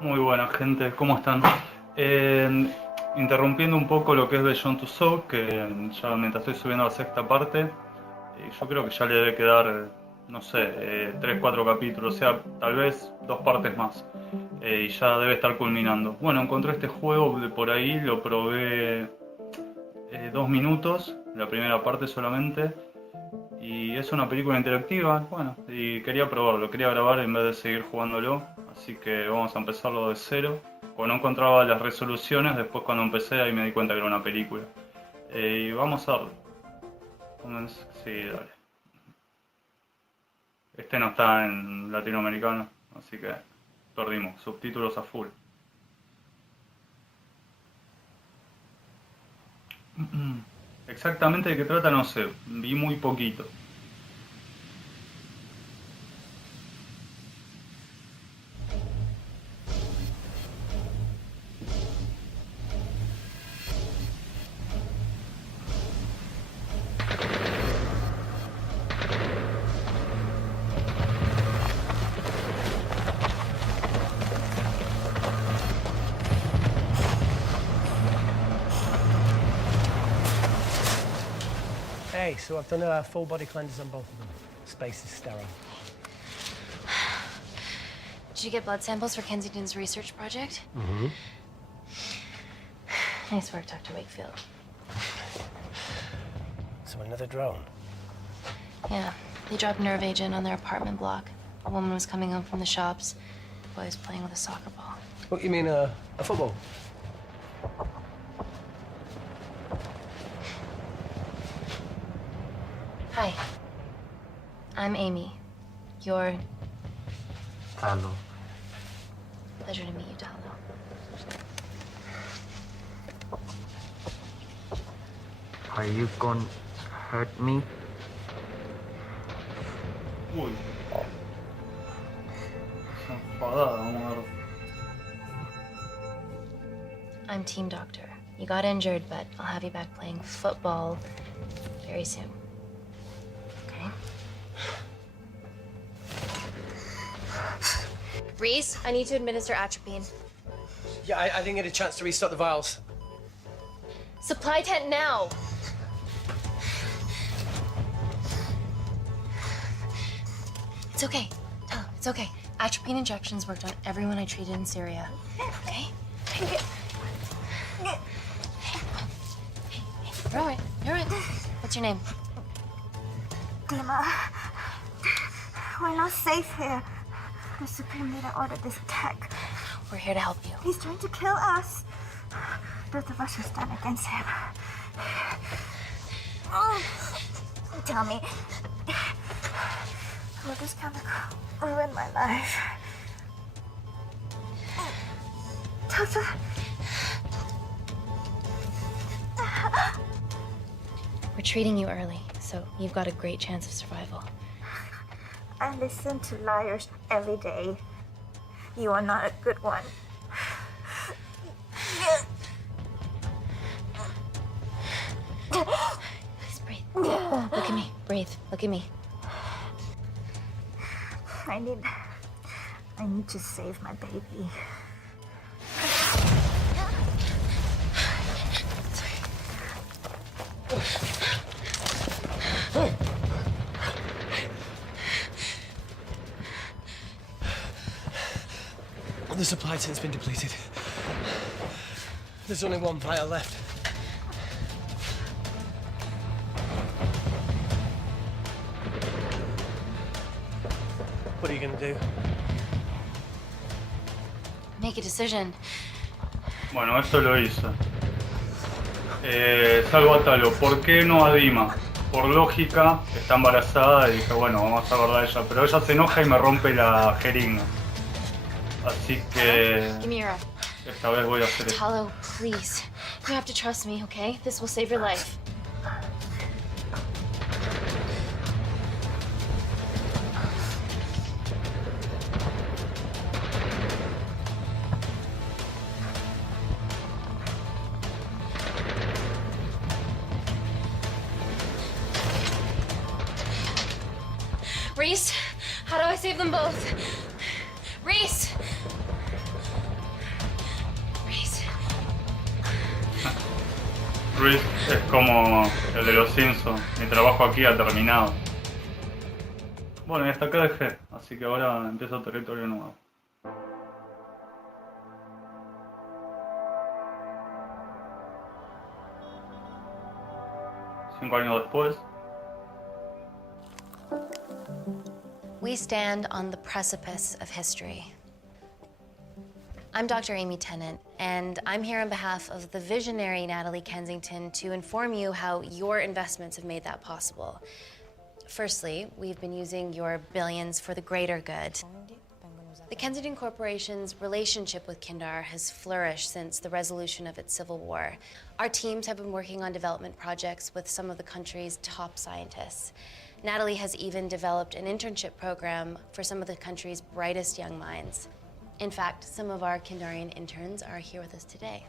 Muy buena gente, ¿cómo están? Interrumpiendo un poco lo que es Beyond Two Souls, que ya mientras estoy subiendo la sexta parte, yo creo que ya le debe quedar, no sé, 3, 4 capítulos, o sea, tal vez 2 partes más, y ya debe estar culminando. Bueno, encontré este juego de por ahí, lo probé 2 minutos, la primera parte solamente, y es una película interactiva, bueno, y quería probarlo, quería grabar en vez de seguir jugándolo, así que vamos a empezarlo de cero. Como no encontraba las resoluciones, después cuando empecé ahí me di cuenta que era una película. Y vamos a darle. Sí, dale. Este no está en latinoamericano, así que perdimos. Subtítulos a full. Exactamente de qué trata no sé, vi muy poquito. Hey, so I've done a full body cleanse on both of them. Space is sterile. Did you get blood samples for Kensington's research project? Mm-hmm. Nice work, Dr. Wakefield. So another drone. Yeah, they dropped nerve agent on their apartment block. A woman was coming home from the shops. The boy was playing with a soccer ball. What, you mean a football? Hi. I'm Amy. You're... Hello. Pleasure to meet you, Talo. Are you gonna hurt me? Uy. Esa enfadada, vamos a ver. I'm team doctor. You got injured, but I'll have you back playing football very soon. Okay? Reese, I need to administer atropine. Yeah, I didn't get a chance to restock the vials. Supply tent now! It's okay. Tell him, it's okay. Atropine injections worked on everyone I treated in Syria. Okay? You're all right. You're all right. What's your name? Dima, we're not safe here. The Supreme Leader ordered this attack. We're here to help you. He's trying to kill us. Both of us will stand against him. Tell me, will this chemical ruin my life? Doctor. We're treating you early, so you've got a great chance of survival. I listen to liars every day. You are not a good one. Please breathe. Look at me. Breathe. Look at me. I need to save my baby. The supply tent's been depleted. There's only one vial left. What are you gonna do? Make a decision. Bueno, esto lo hizo. Salvo a Talo, ¿por qué no a Dima? Por lógica, está embarazada y dije, bueno, vamos a verla a ella. Pero ella se enoja y me rompe la jeringa. Así que Give me your arm. esta vez voy a hacer esto. Talo, please. You have to trust me, okay? This will save your life. Reese, how do I save them both? Reese! Reese es como el de los Simpsons. Mi trabajo aquí ha terminado. Bueno, y hasta acá dejé, así que ahora empiezo territorio nuevo. Cinco años después. We stand on the precipice of history. I'm Dr. Amy Tennant, and I'm here on behalf of the visionary Natalie Kensington to inform you how your investments have made that possible. Firstly, we've been using your billions for the greater good. The Kensington Corporation's relationship with Kindar has flourished since the resolution of its civil war. Our teams have been working on development projects with some of the country's top scientists. Natalie has even developed an internship program for some of the country's brightest young minds. In fact, some of our Kindarian interns are here with us today.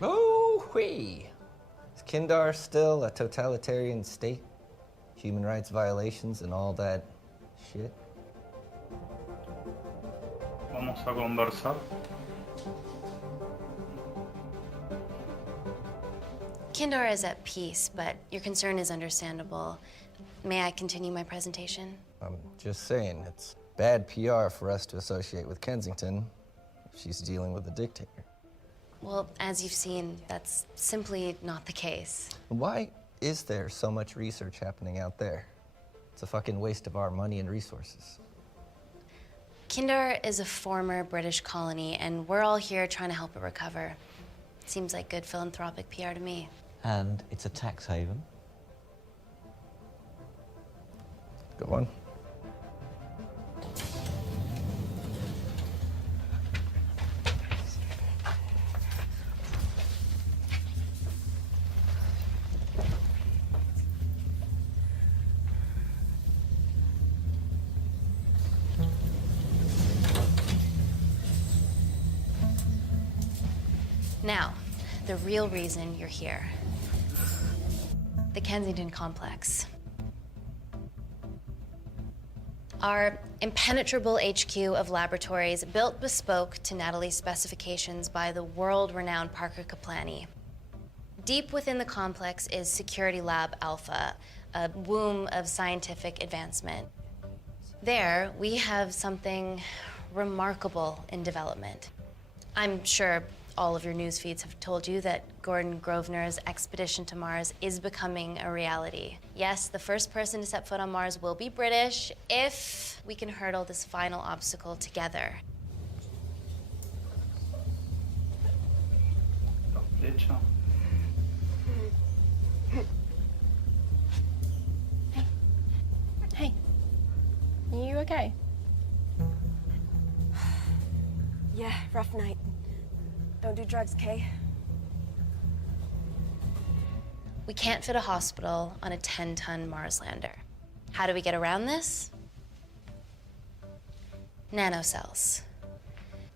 Oh-wee! Is Kindar still a totalitarian state? Human rights violations and all that shit? Vamos a conversar. Kindar is at peace, but your concern is understandable. May I continue my presentation? I'm just saying, it's bad PR for us to associate with Kensington if she's dealing with a dictator. Well, as you've seen, that's simply not the case. Why is there so much research happening out there? It's a fucking waste of our money and resources. Kindar is a former British colony, and we're all here trying to help it recover. Seems like good philanthropic PR to me. And it's a tax haven. Go on. Now, the real reason you're here. The Kensington Complex. Our impenetrable HQ of laboratories built bespoke to Natalie's specifications by the world-renowned Parker Kaplany. Deep within the complex is Security Lab Alpha, a womb of scientific advancement. There, we have something remarkable in development. I'm sure all of your news feeds have told you that Gordon Grosvenor's expedition to Mars is becoming a reality. Yes, the first person to set foot on Mars will be British if we can hurdle this final obstacle together. Hecho. Hey, are you okay? Yeah, rough night. Don't do drugs, Kay. We can't fit a hospital on a 10-ton Mars lander. How do we get around this? Nanocells.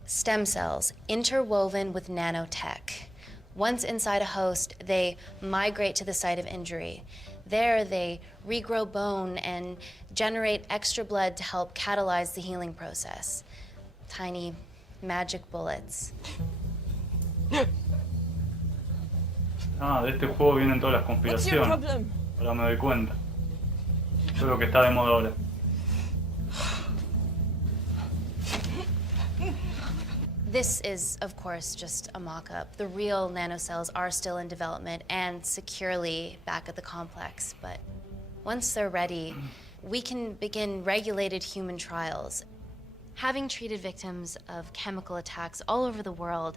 Stem cells interwoven with nanotech. Once inside a host, they migrate to the site of injury. There, they regrow bone and generate extra blood to help catalyze the healing process. Tiny magic bullets. Ah, de este juego vienen todas las conspiraciones. Ahora me doy cuenta. Eso es lo que está de moda ahora. This is, of course, just a mock-up. The real nanocells are still in development and securely back at the complex, but once they're ready, we can begin regulated human trials. Having treated victims of chemical attacks all over the world,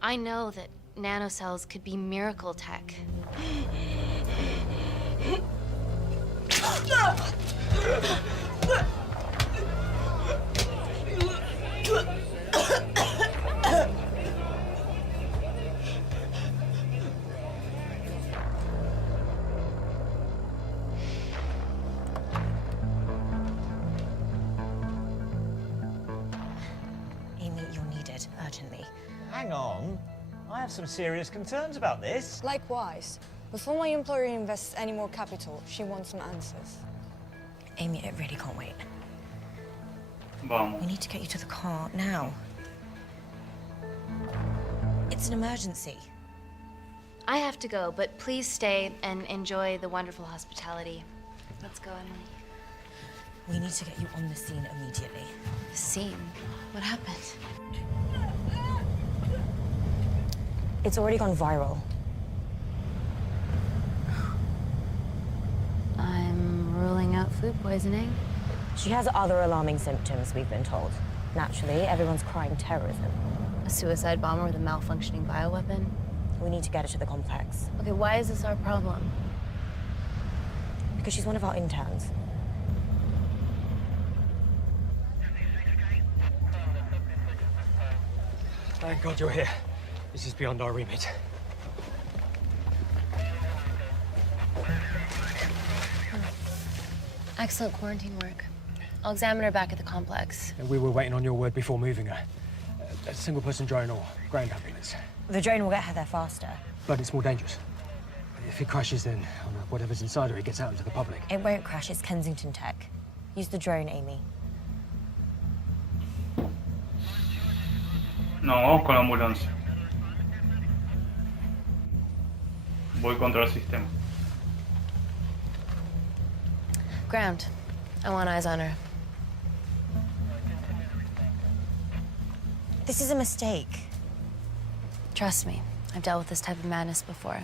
I know that nanocells could be miracle tech. Amy, you're needed urgently. Hang on. I have some serious concerns about this. Likewise. Before my employer invests any more capital, she wants some answers. Amy, it really can't wait. Vamos. We need to get you to the car now. It's an emergency. I have to go, but please stay and enjoy the wonderful hospitality. Let's go, Emily. We need to get you on the scene immediately. The scene? What happened? It's already gone viral. I'm ruling out food poisoning. She has other alarming symptoms, we've been told. Naturally, everyone's crying terrorism. A suicide bomber with a malfunctioning bioweapon? We need to get her to the complex. Okay, why is this our problem? Because she's one of our interns. Thank God you're here. This is beyond our remit. Excellent quarantine work. I'll examine her back at the complex. And we were waiting on your word before moving her. A single-person drone or ground ambulance. The drone will get her there faster. But it's more dangerous. If it crashes, then whatever's inside her, it gets out into the public. It won't crash, it's Kensington tech. Use the drone, Amy. No, vamos con la ambulancia. Voy contra el sistema. Ground. I want eyes on her. This is a mistake. Trust me, I've dealt with this type of madness before.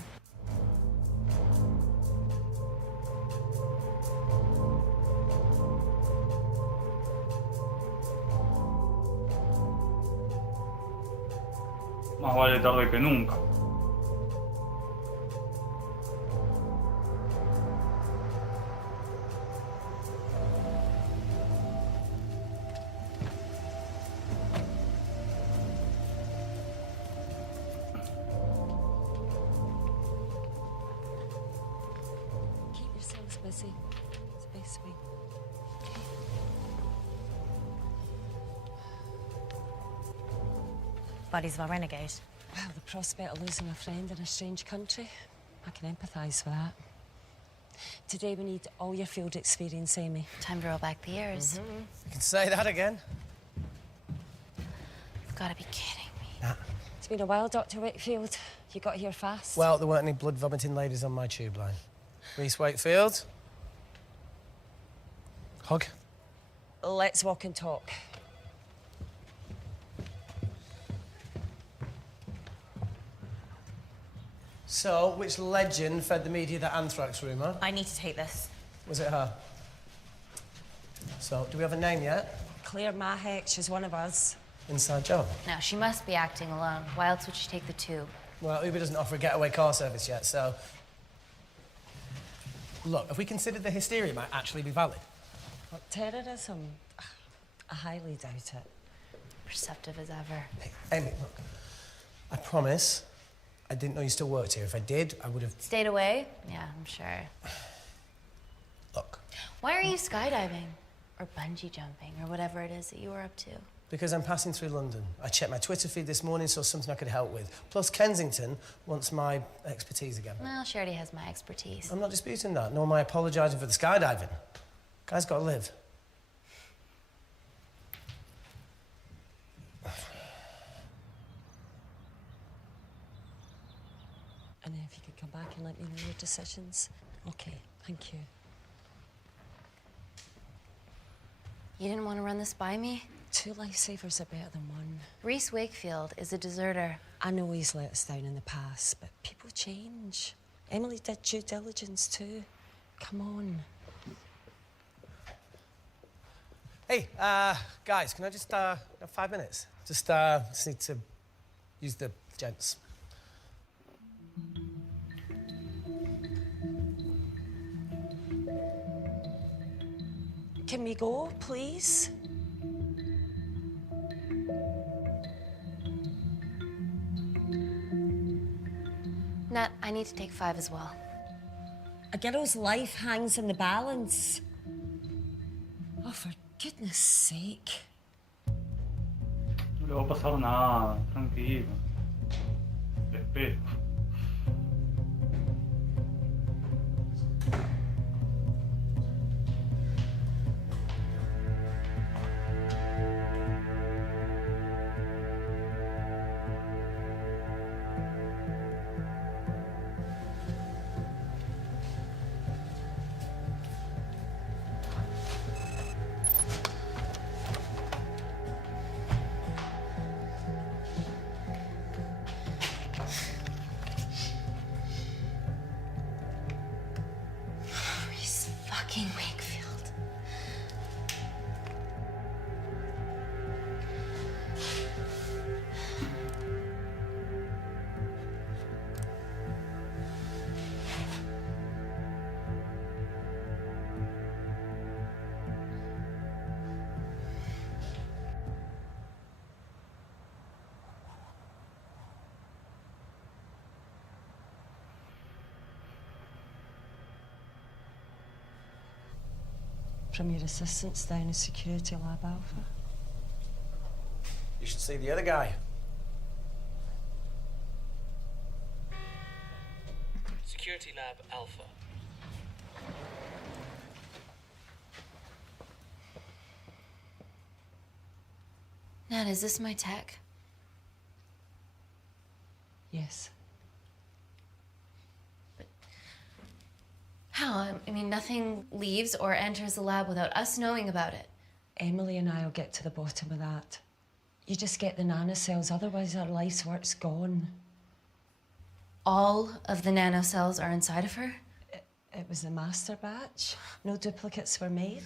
Más vale tarde que nunca. Keep yourselves busy. It's the best way. Buddies of our renegade. Well, the prospect of losing a friend in a strange country, I can empathise with that. Today we need all your field experience, Amy. Time to roll back the years. You can say that again. You've got to be kidding me. Nah. It's been a while, Dr. Wakefield. You got here fast. Well, there weren't any blood-vomiting ladies on my tube line. Reese Wakefield. Hug. Let's walk and talk. So, which legend fed the media that anthrax rumour? I need to take this. Was it her? So, do we have a name yet? Claire Mahek, she's one of us. Inside job. Now, she must be acting alone. Why else would she take the tube? Well, Uber doesn't offer a getaway car service yet, so... Look, have we considered the hysteria might actually be valid? What, terrorism? I highly doubt it. Perceptive as ever. Hey, Amy, look. I promise I didn't know you still worked here. If I did, I would have... Stayed away? Yeah, I'm sure. Look. Why are you skydiving? Or bungee jumping, or whatever it is that you were up to? Because I'm passing through London. I checked my Twitter feed this morning, saw something I could help with. Plus, Kensington wants my expertise again. Well, she already has my expertise. I'm not disputing that, nor am I apologising for the skydiving. Guy's got to live. And if you could come back and let me know your decisions. Okay, thank you. You didn't want to run this by me? 2 lifesavers are better than 1. Reese Wakefield is a deserter. I know he's let us down in the past, but people change. Emily did due diligence too. Come on. Hey, guys, can I just, have 5 minutes? Just need to use the gents. Can we go, please? Nat, I need to take 5 as well. A girl's life hangs in the balance. Oh, for goodness sake. No le va a pasar nada, tranquilo. Espero. from your assistants down in Security Lab Alpha. You should see the other guy. Security Lab Alpha. Nat, is this my tech? Yes. How? I mean, nothing leaves or enters the lab without us knowing about it. Emily and I will get to the bottom of that. You just get the nanocells, otherwise our life's work's gone. All of the nanocells are inside of her? It was a master batch. No duplicates were made.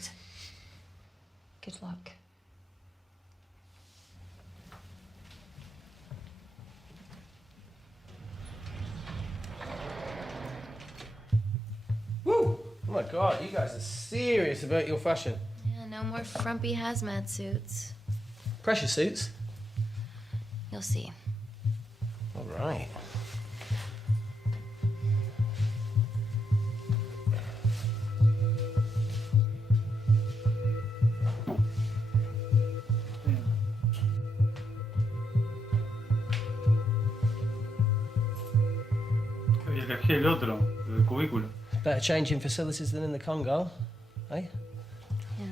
Good luck. Woo! Oh my God, you guys are serious about your fashion. Yeah, no more frumpy hazmat suits. Pressure suits? You'll see. All right. Y elegí el otro, el cubículo. Better changing facilities than in the Congo, eh? Yeah.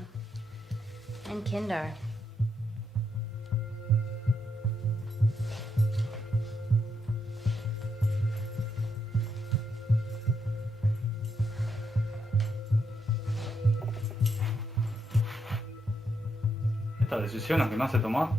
And Kindar. Estas decisiones que me hace tomar.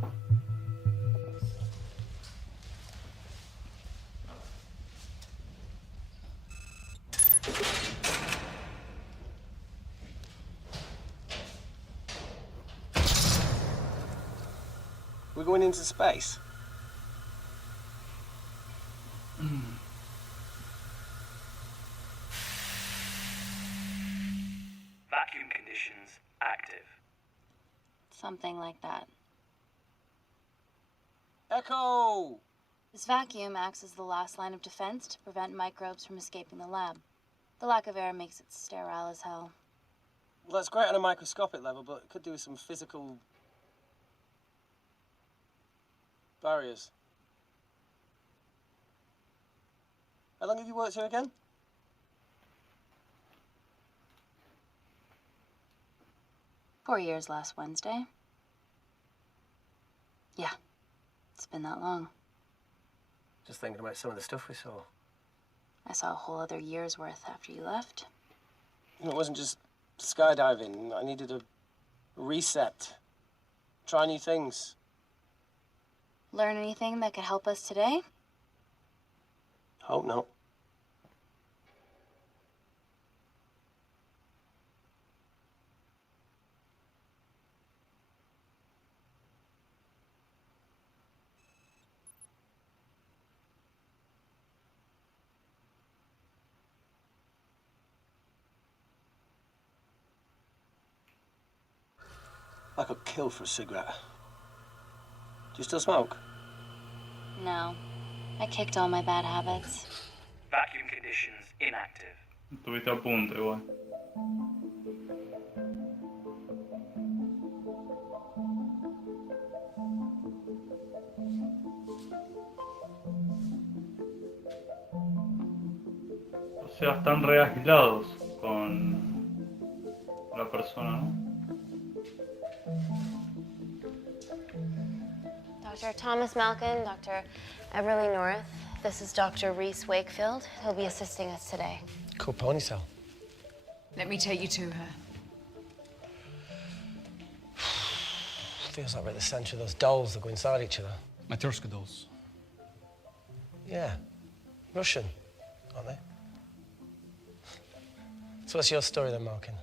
We're going into space. Vacuum conditions active. Something like that. Echo! This vacuum acts as the last line of defense to prevent microbes from escaping the lab. The lack of air makes it sterile as hell. Well, that's great on a microscopic level, but it could do with some physical barriers. How long have you worked here again? Four years last Wednesday. Yeah, it's been that long. Just thinking about some of the stuff we saw. I saw a whole other year's worth after you left. It wasn't just skydiving. I needed a reset. Try new things. Learn anything that could help us today? Hope not. I got killed for a cigarette. Do you still smoke? No. I kicked all my bad habits. Vacuum conditions inactive. Estuviste a punto igual. O sea, están re aislados con la persona, ¿no? Dr. Thomas Malkin, Dr. Everly North. This is Dr. Reese Wakefield. He'll be assisting us today. Cool ponytail. Let me take you to her. Feels like we're at the centre of those dolls that go inside each other. Matryoshka dolls. Yeah. Russian, aren't they? So what's your story then, Malkin?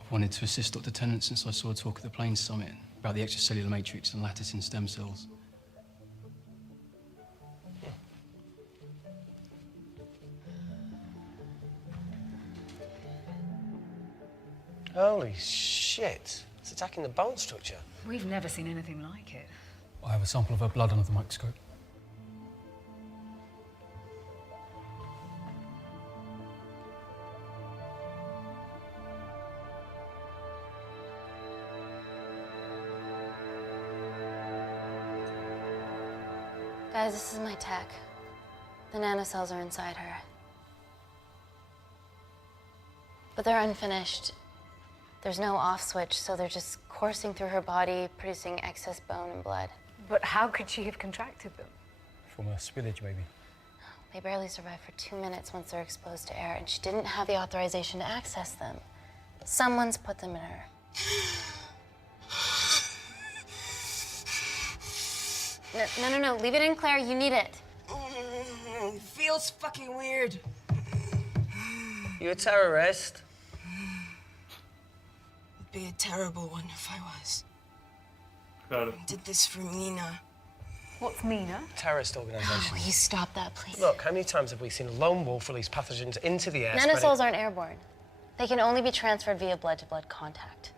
I've wanted to assist Dr. Tennant since I saw a talk at the Plains Summit about the extracellular matrix and lattice in stem cells. Holy shit. It's attacking the bone structure. We've never seen anything like it. I have a sample of her blood under the microscope. Guys, this is my tech. The nanocells are inside her. But they're unfinished. There's no off switch, so they're just coursing through her body, producing excess bone and blood. But how could she have contracted them? From a spillage, maybe. They barely survive for 2 minutes once they're exposed to air, and she didn't have the authorization to access them. Someone's put them in her. No, leave it in, Claire. You need it. It feels fucking weird. You a terrorist? It'd be a terrible one if I was. Claro. I did this for Mina. What's Mina? Terrorist organisation. Will you stop that, please? Look, how many times have we seen a lone wolf release pathogens into the air? Nanocells aren't airborne. They can only be transferred via blood-to-blood contact.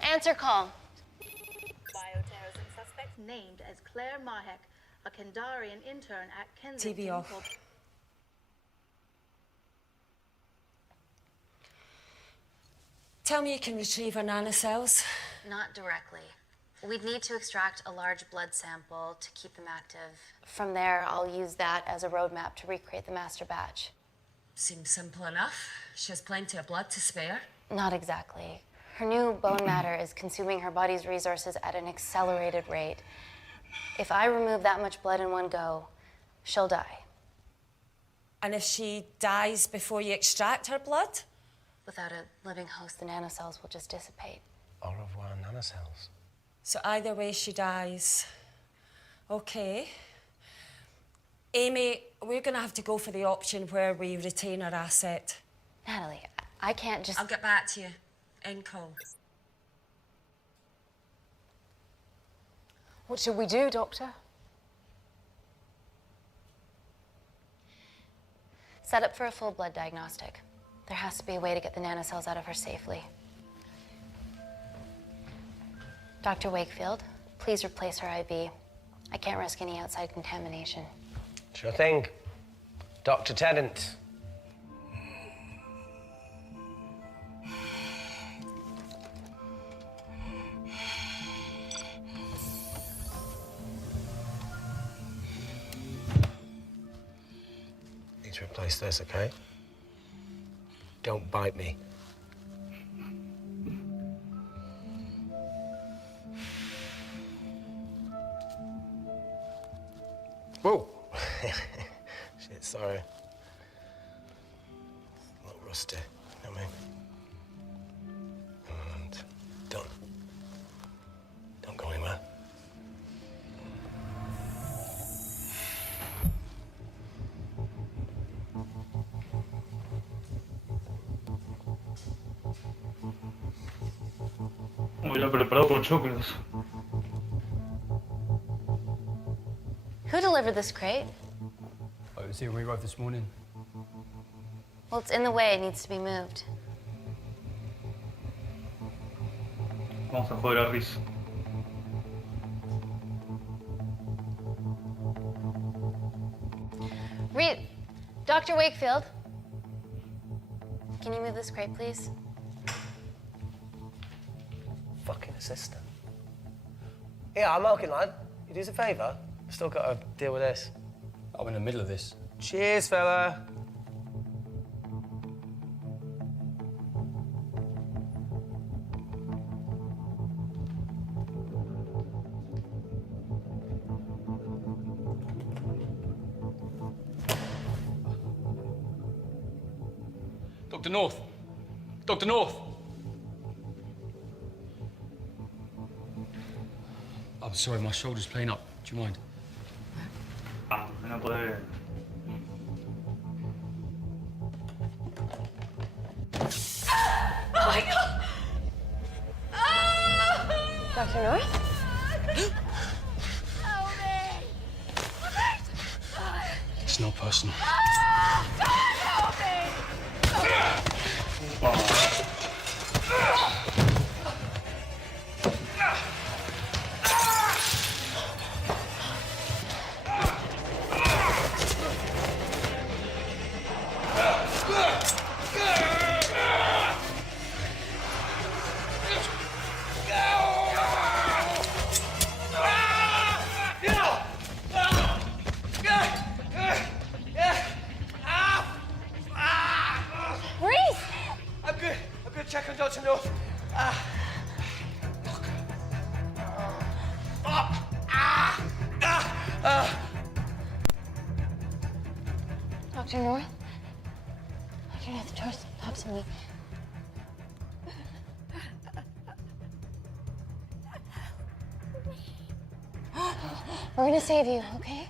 Answer call. Bioterrorism suspect named as Claire Mahek, a Kandarian intern at Kensington. TV off. Tell me you can retrieve her nanocells. Not directly. We'd need to extract a large blood sample to keep them active. From there, I'll use that as a roadmap to recreate the master batch. Seems simple enough. She has plenty of blood to spare. Not exactly. Her new bone matter is consuming her body's resources at an accelerated rate. If I remove that much blood in one go, she'll die. And if she dies before you extract her blood? Without a living host, the nanocells will just dissipate. Au revoir, nanocells. So either way she dies. Okay. Amy, we're gonna have to go for the option where we retain our asset. Natalie, I can't just... I'll get back to you. End call. What should we do, Doctor? Set up for a full blood diagnostic. There has to be a way to get the nanocells out of her safely. Dr. Wakefield, please replace her IV. I can't risk any outside contamination. Sure thing. Dr. Tennant. Need to replace this, okay? Don't bite me. Whoa! Shit, sorry. A little rusty, you know what I mean? And don't go anywhere. Hubiera preparado con choclos. Who delivered this crate? Oh, it was here when we arrived this morning. Well, it's in the way. It needs to be moved. Vamos a joder a Riz. Dr. Wakefield, can you move this crate, please? Fucking assistant. Yeah, I'm okay, lad. You do us a favour? I've still got to deal with this. I'm in the middle of this. Cheers, fella. Dr. North! Dr. North! I'm sorry, my shoulder's playing up. Do you mind? No puede. Dr. North? It's not personal. Dr. North? Dr. North, talk to me. We're gonna save you, okay?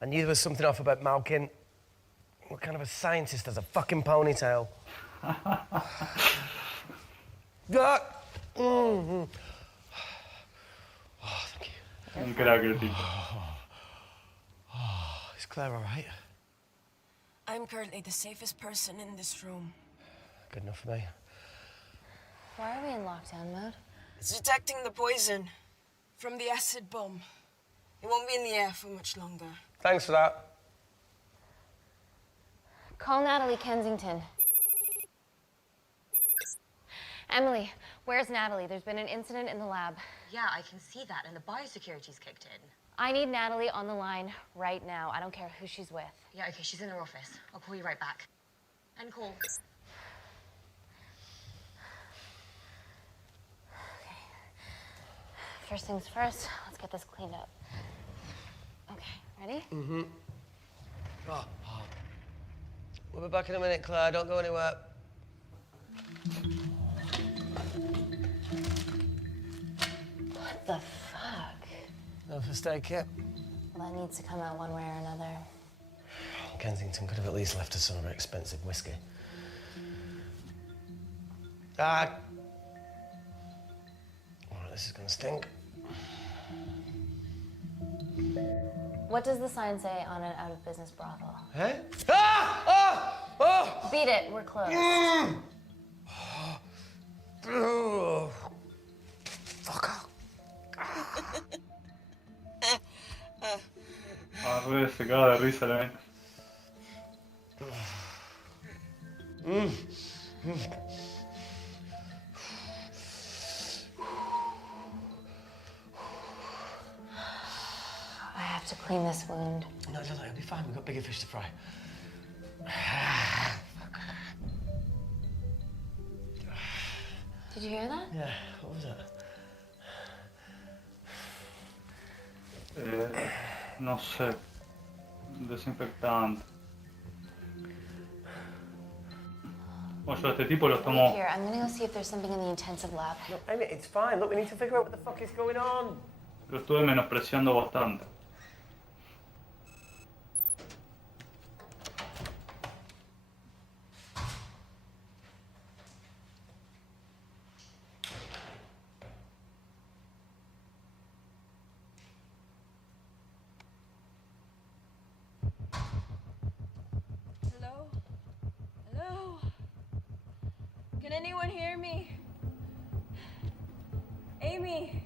I knew there was something off about Malkin. What kind of a scientist has a fucking ponytail? Oh, thank you. Un crack el tipo. Is Claire all right? I'm currently the safest person in this room. Good enough for me. Why are we in lockdown mode? It's detecting the poison from the acid bomb. It won't be in the air for much longer. Thanks for that. Call Natalie Kensington. Emily, where's Natalie? There's been an incident in the lab. Yeah, I can see that, and the biosecurity's kicked in. I need Natalie on the line right now. I don't care who she's with. Yeah, okay, she's in her office. I'll call you right back. End call. Okay. First things first, let's get this cleaned up. Okay, ready? Mm-hmm. We'll be back in a minute, Claire. Don't go anywhere. What the fuck? No first aid kit. Well, that needs to come out one way or another. Kensington could have at least left us some of her expensive whiskey. All right, this is gonna stink. What does the sign say on an out-of-business brothel? Hey? Ah! Oh! Oh! Beat it, we're closed. Oh. Fuck off. Arre, se caga de risa la neta. I have to clean this wound. No, it'll be fine. We've got bigger fish to fry. Did you hear that? Yeah, what was that? No sé. Desinfectante. Bueno, yo a este tipo los tomo. Here, I'm gonna go see if there's something in the intensive lab. No, Amy, it's fine. Look, we need to figure out what the fuck is going on. Lo estuve menospreciando bastante. Hello? Hello? Can anyone hear me? Amy?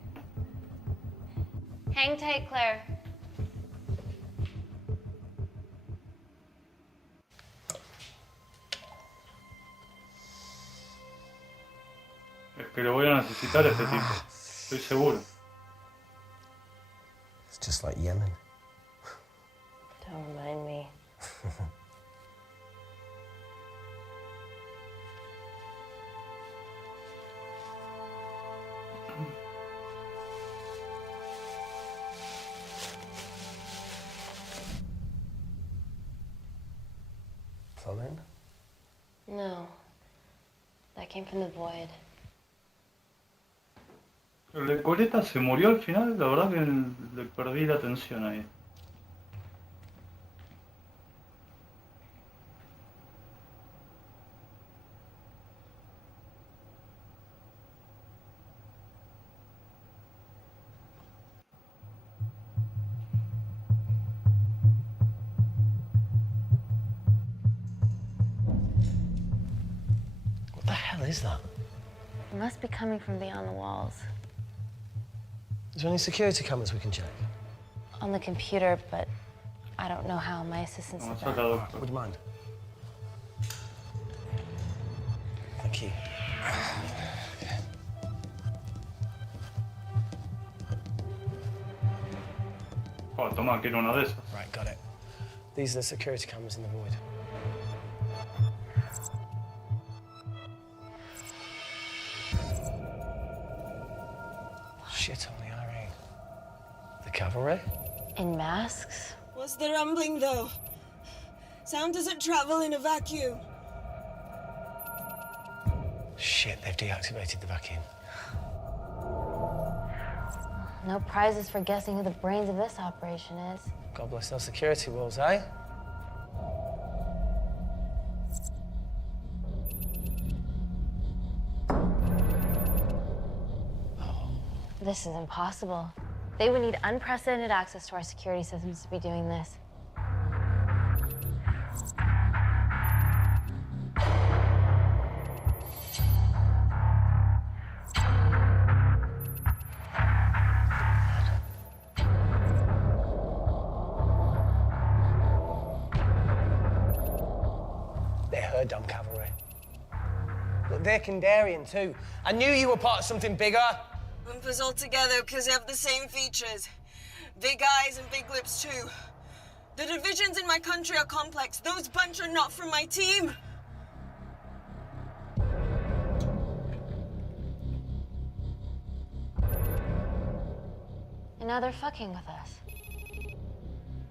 Hang tight, Claire. Es que lo voy a necesitar a este tipo. Estoy seguro. It's just like Yemen. Don't remind me. Plumbing? No. That came from the void. El de Coleta se murió al final, la verdad que le perdí la atención ahí. What the hell is that? It must be coming from beyond the walls. Is there any security cameras we can check? On the computer, but I don't know how. My assistant said that. Would you mind? Thank you. Oh, toma, quiero una de esas. Right, got it. These are the security cameras in the void. Shit on the IRA. The cavalry? In masks? What's the rumbling, though? Sound doesn't travel in a vacuum. Shit, they've deactivated the vacuum. No prizes for guessing who the brains of this operation is. God bless those security walls, eh? This is impossible. They would need unprecedented access to our security systems to be doing this. They're her dumb cavalry. Look, they're Kandarian too. I knew you were part of something bigger. Bumpers all together because they have the same features. Big eyes and big lips, too. The divisions in my country are complex. Those bunch are not from my team. And now they're fucking with us.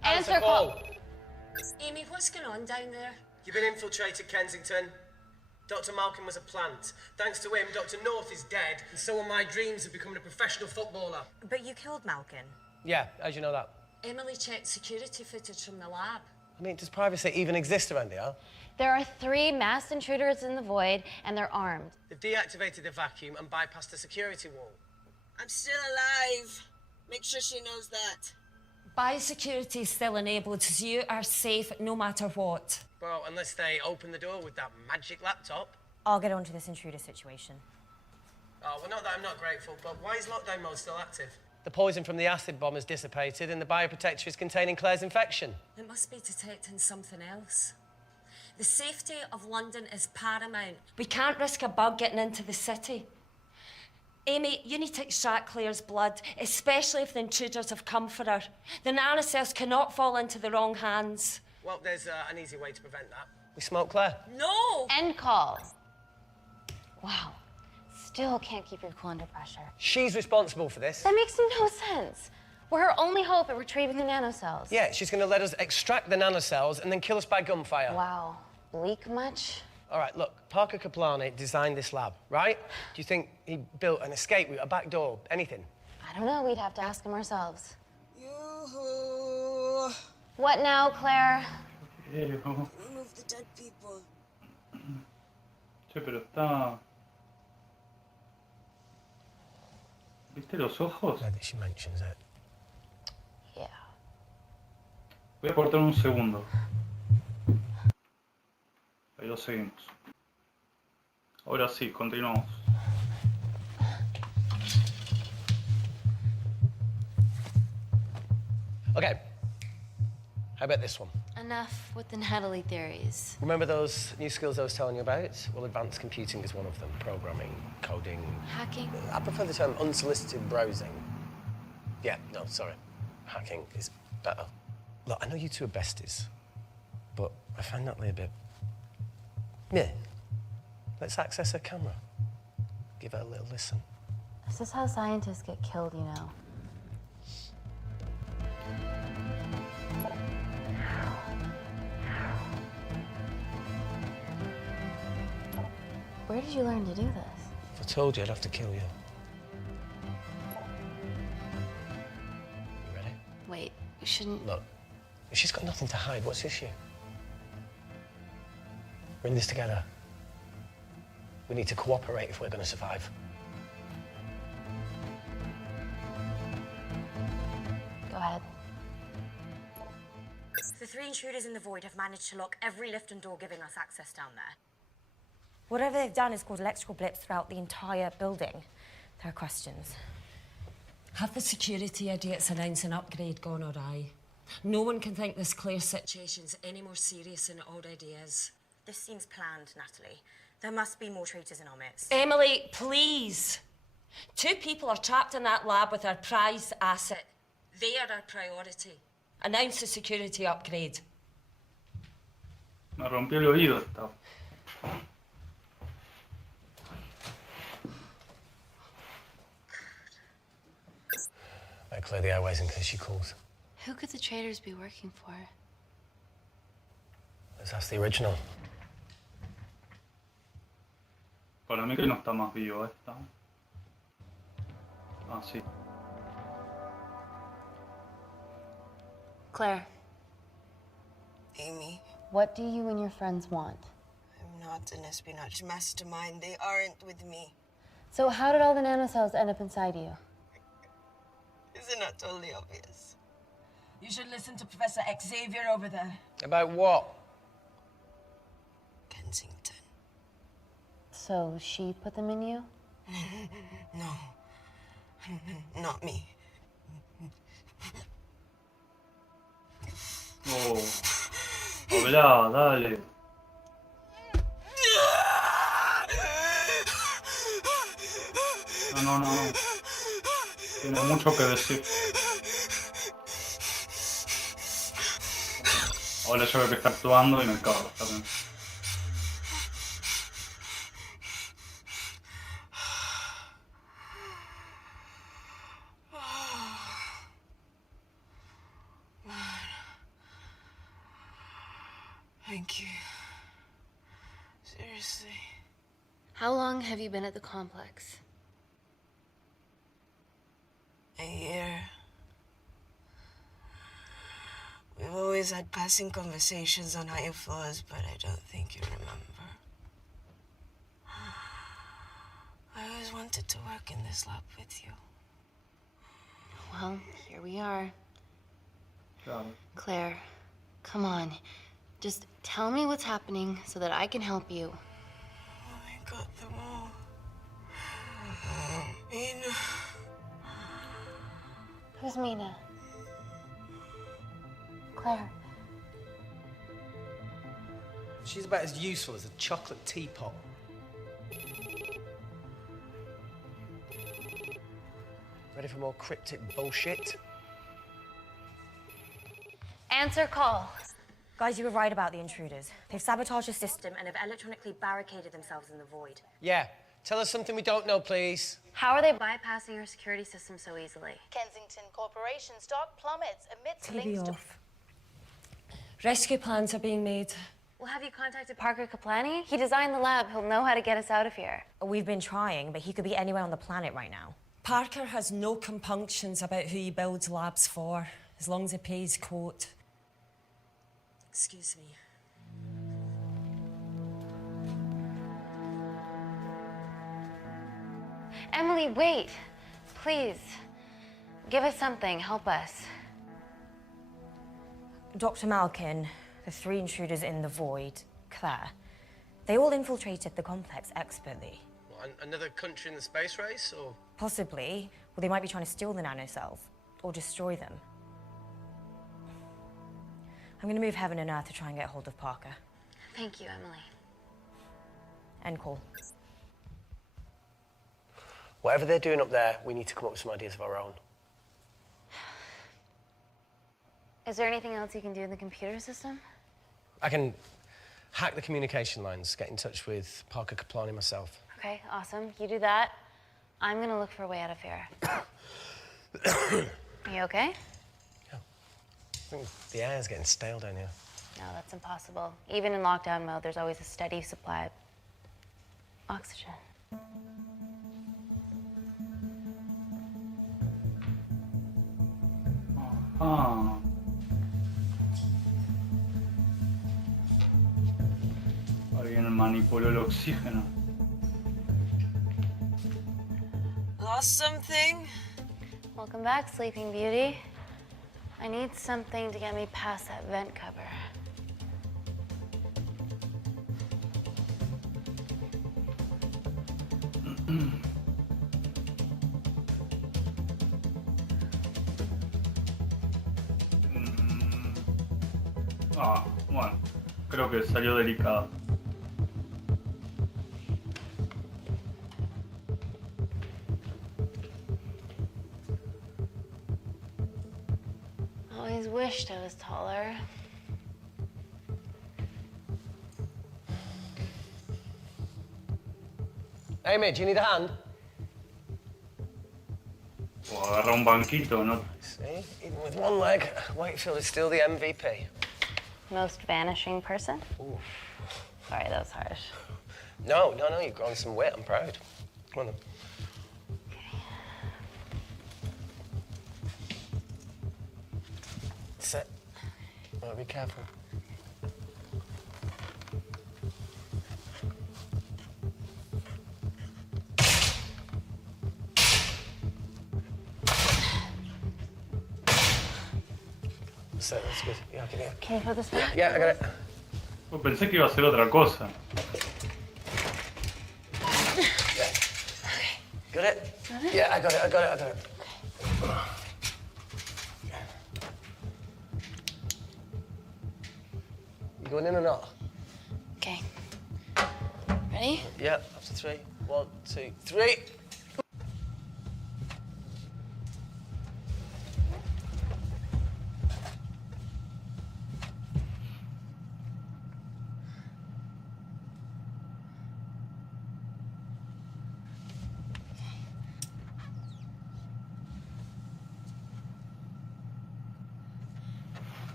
Answer call. Amy, what's going on down there? You've been infiltrated, Kensington. Dr. Malcolm was a plant. Thanks to him, Dr. North is dead, and so are my dreams of becoming a professional footballer. But you killed Malcolm. Yeah, how'd you know that? Emily checked security footage from the lab. I mean, does privacy even exist around here? There are 3 masked intruders in the void, and they're armed. They've deactivated the vacuum and bypassed the security wall. I'm still alive. Make sure she knows that. Biosecurity is still enabled, so you are safe no matter what. Well, unless they open the door with that magic laptop. I'll get onto this intruder situation. Oh, well, not that I'm not grateful, but why is lockdown mode still active? The poison from the acid bomb has dissipated and the bioprotector is containing Claire's infection. It must be detecting something else. The safety of London is paramount. We can't risk a bug getting into the city. Amy, you need to extract Claire's blood, especially if the intruders have come for her. The nanocells cannot fall into the wrong hands. Well, there's an easy way to prevent that. We smoke Claire. No! End call. Wow. Still can't keep your cool under pressure. She's responsible for this. That makes no sense. We're her only hope at retrieving the nanocells. Yeah, she's going to let us extract the nanocells and then kill us by gunfire. Wow. Bleak much? All right, look, Parker Kaplani designed this lab, right? Do you think he built an escape route, a back door, anything? I don't know. We'd have to ask him ourselves. Yoo-hoo. What now, Claire? Remove the dead people. Che, pero está... ¿Viste los ojos? Glad that she mentions it. Yeah. Voy a cortar un segundo. Ahí lo seguimos. Ahora sí, continuamos. Okay. How about this one? Enough with the Natalie theories. Remember those new skills I was telling you about? Well, advanced computing is one of them. Programming, coding. Hacking? I prefer the term unsolicited browsing. Yeah, no, sorry. Hacking is better. Look, I know you two are besties, but I find Natalie a bit... Yeah. Let's access her camera. Give her a little listen. This is how scientists get killed, you know. Where did you learn to do this? If I told you, I'd have to kill you. You ready? Wait, you shouldn't... Look, if she's got nothing to hide, what's the issue? We're in this together. We need to cooperate if we're going to survive. Go ahead. The 3 intruders in the void have managed to lock every lift and door giving us access down there. Whatever they've done has caused electrical blips throughout the entire building. There are questions. Have the security idiots announced an upgrade gone awry? No one can think this Claire situation's any more serious than it already is. This seems planned, Natalie. There must be more traitors in our midst. Emily, please. 2 people are trapped in that lab with our prized asset. They are our priority. Announce the security upgrade. Me rompió el oído esta. Better clear the airways in case she calls. Who could the traitors be working for? Let's ask the original. Para mí que no está más vivo esta. Ah, sí. Claire, Amy, what do you and your friends want? I'm not an espionage mastermind. They aren't with me. So how did all the nanocells end up inside you? Isn't that totally obvious? You should listen to Professor Xavier over there. About what? Kensington. So she put them in you? No. Not me. Oh. Habla, dale. No. Tiene mucho que decir. Ahora yo veo que está actuando y me cago también. Thank you. Seriously. How long have you been at the complex? A year. We've always had passing conversations on higher floors, but I don't think you remember. I always wanted to work in this lab with you. Well, here we are. Claro. Claire, come on. Just tell me what's happening so that I can help you. I got them all. Mina. Who's Mina? Claire. She's about as useful as a chocolate teapot. Ready for more cryptic bullshit? Answer call. Guys, you were right about the intruders. They've sabotaged the system and have electronically barricaded themselves in the void. Yeah. Tell us something we don't know, please. How are they bypassing your security system so easily? Kensington Corporation stock plummets amidst TV links to... off. Rescue plans are being made. Well, have you contacted Parker Kaplani? He designed the lab. He'll know how to get us out of here. We've been trying, but he could be anywhere on the planet right now. Parker has no compunctions about who he builds labs for, as long as he pays quote. Excuse me. Emily, wait. Please. Give us something. Help us. Dr. Malkin, the 3 intruders in the void, Claire, they all infiltrated the complex expertly. What, another country in the space race, or...? Possibly. Well, they might be trying to steal the nanocells or destroy them. I'm going to move heaven and earth to try and get hold of Parker. Thank you, Emily. End call. Whatever they're doing up there, we need to come up with some ideas of our own. Is there anything else you can do in the computer system? I can hack the communication lines, get in touch with Parker Kaplani myself. Okay, awesome. You do that. I'm gonna look for a way out of here. Are you okay? I think the air's getting stale down here. No, that's impossible. Even in lockdown mode, there's always a steady supply of oxygen. Ah. Alguien manipuló el oxígeno. Lost something? Welcome back, Sleeping Beauty. I need something to get me past that vent cover. Ah, bueno, creo que salió delicado. always wished I was taller. Amy, do you need a hand? O agarra un banquito, ¿no? See, even with one leg, Wakefield is still the MVP. Most vanishing person? Ooh. Sorry, that was harsh. No, you've grown some weight. I'm proud. Come on then. Sit. Oh, be careful. Sit, that's good. Yeah, I can hear. Can you put this back? Yeah, I got it. Oh, pensé que iba a ser otra cosa. Got it? Yeah, I got it. You going in or not? Okay. Ready? Yeah, up to 3. 1, 2, 3.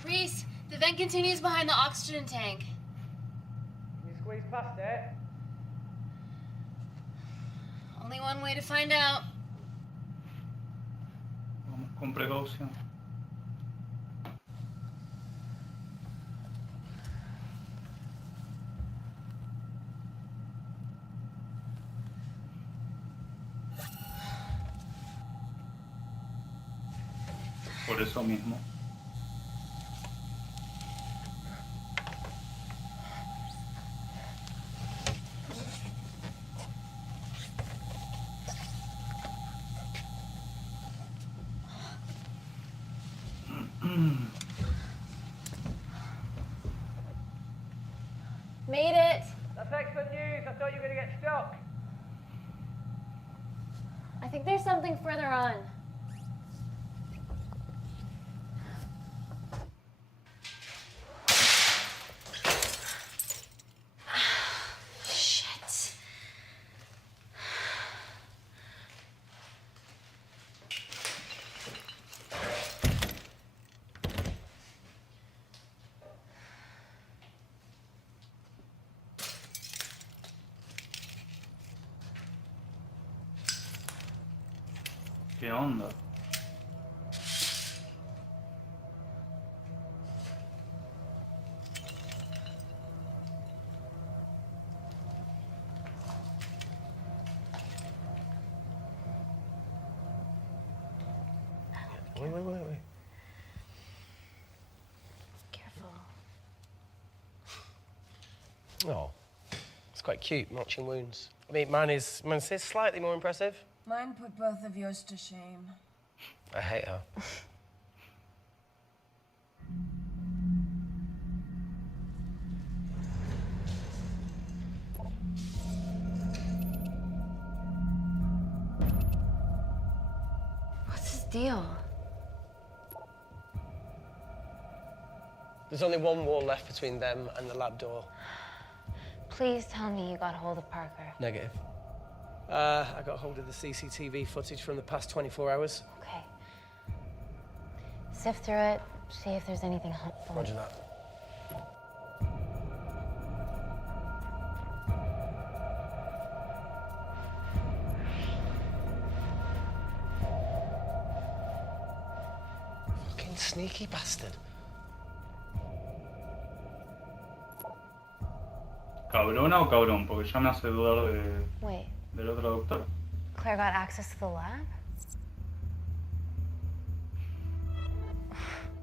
Reese, the vent continues behind the oxygen tank. Can you squeeze past it? Only one way to find out. Vamos con precaución. Por eso mismo. Made it. That's excellent news. I thought you were going to get stuck. I think there's something further on. Shit. ¿Qué onda? Wait. Careful. Oh, it's quite cute, matching wounds. I mean, mine's slightly more impressive. Mine put both of yours to shame. I hate her. What's his deal? There's only one wall left between them and the lab door. Please tell me you got hold of Parker. Negative. I got hold of the CCTV footage from the past 24 hours. Okay. Sift through it, see if there's anything helpful. Roger that. Fucking sneaky bastard. ¿Cabrona o cabrón? Porque ya me hace dudar Wait, del otro doctor. Claire got access to the lab?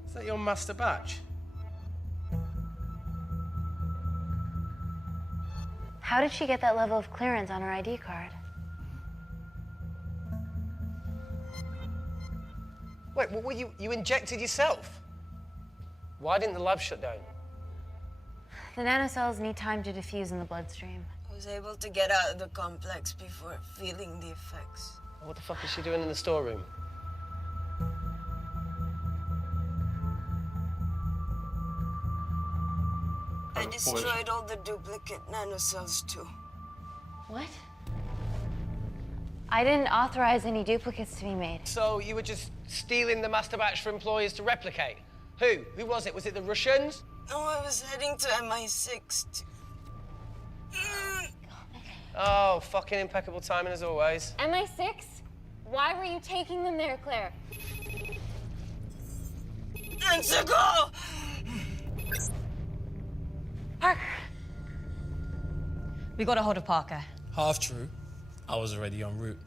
Is that your master batch? How did she get that level of clearance on her ID card? Wait, what were you injected yourself? Why didn't the lab shut down? The nanocells need time to diffuse in the bloodstream. I was able to get out of the complex before feeling the effects. What the fuck is she doing in the storeroom? destroyed all the duplicate nanocells too. What? I didn't authorize any duplicates to be made. So you were just stealing the master batch for employers to replicate? Who? Who was it? Was it the Russians? No, I was heading to MI6. Oh, fucking impeccable timing as always. MI6? Why were you taking them there, Claire? Let's go! Parker. We got a hold of Parker. Half true. I was already en route.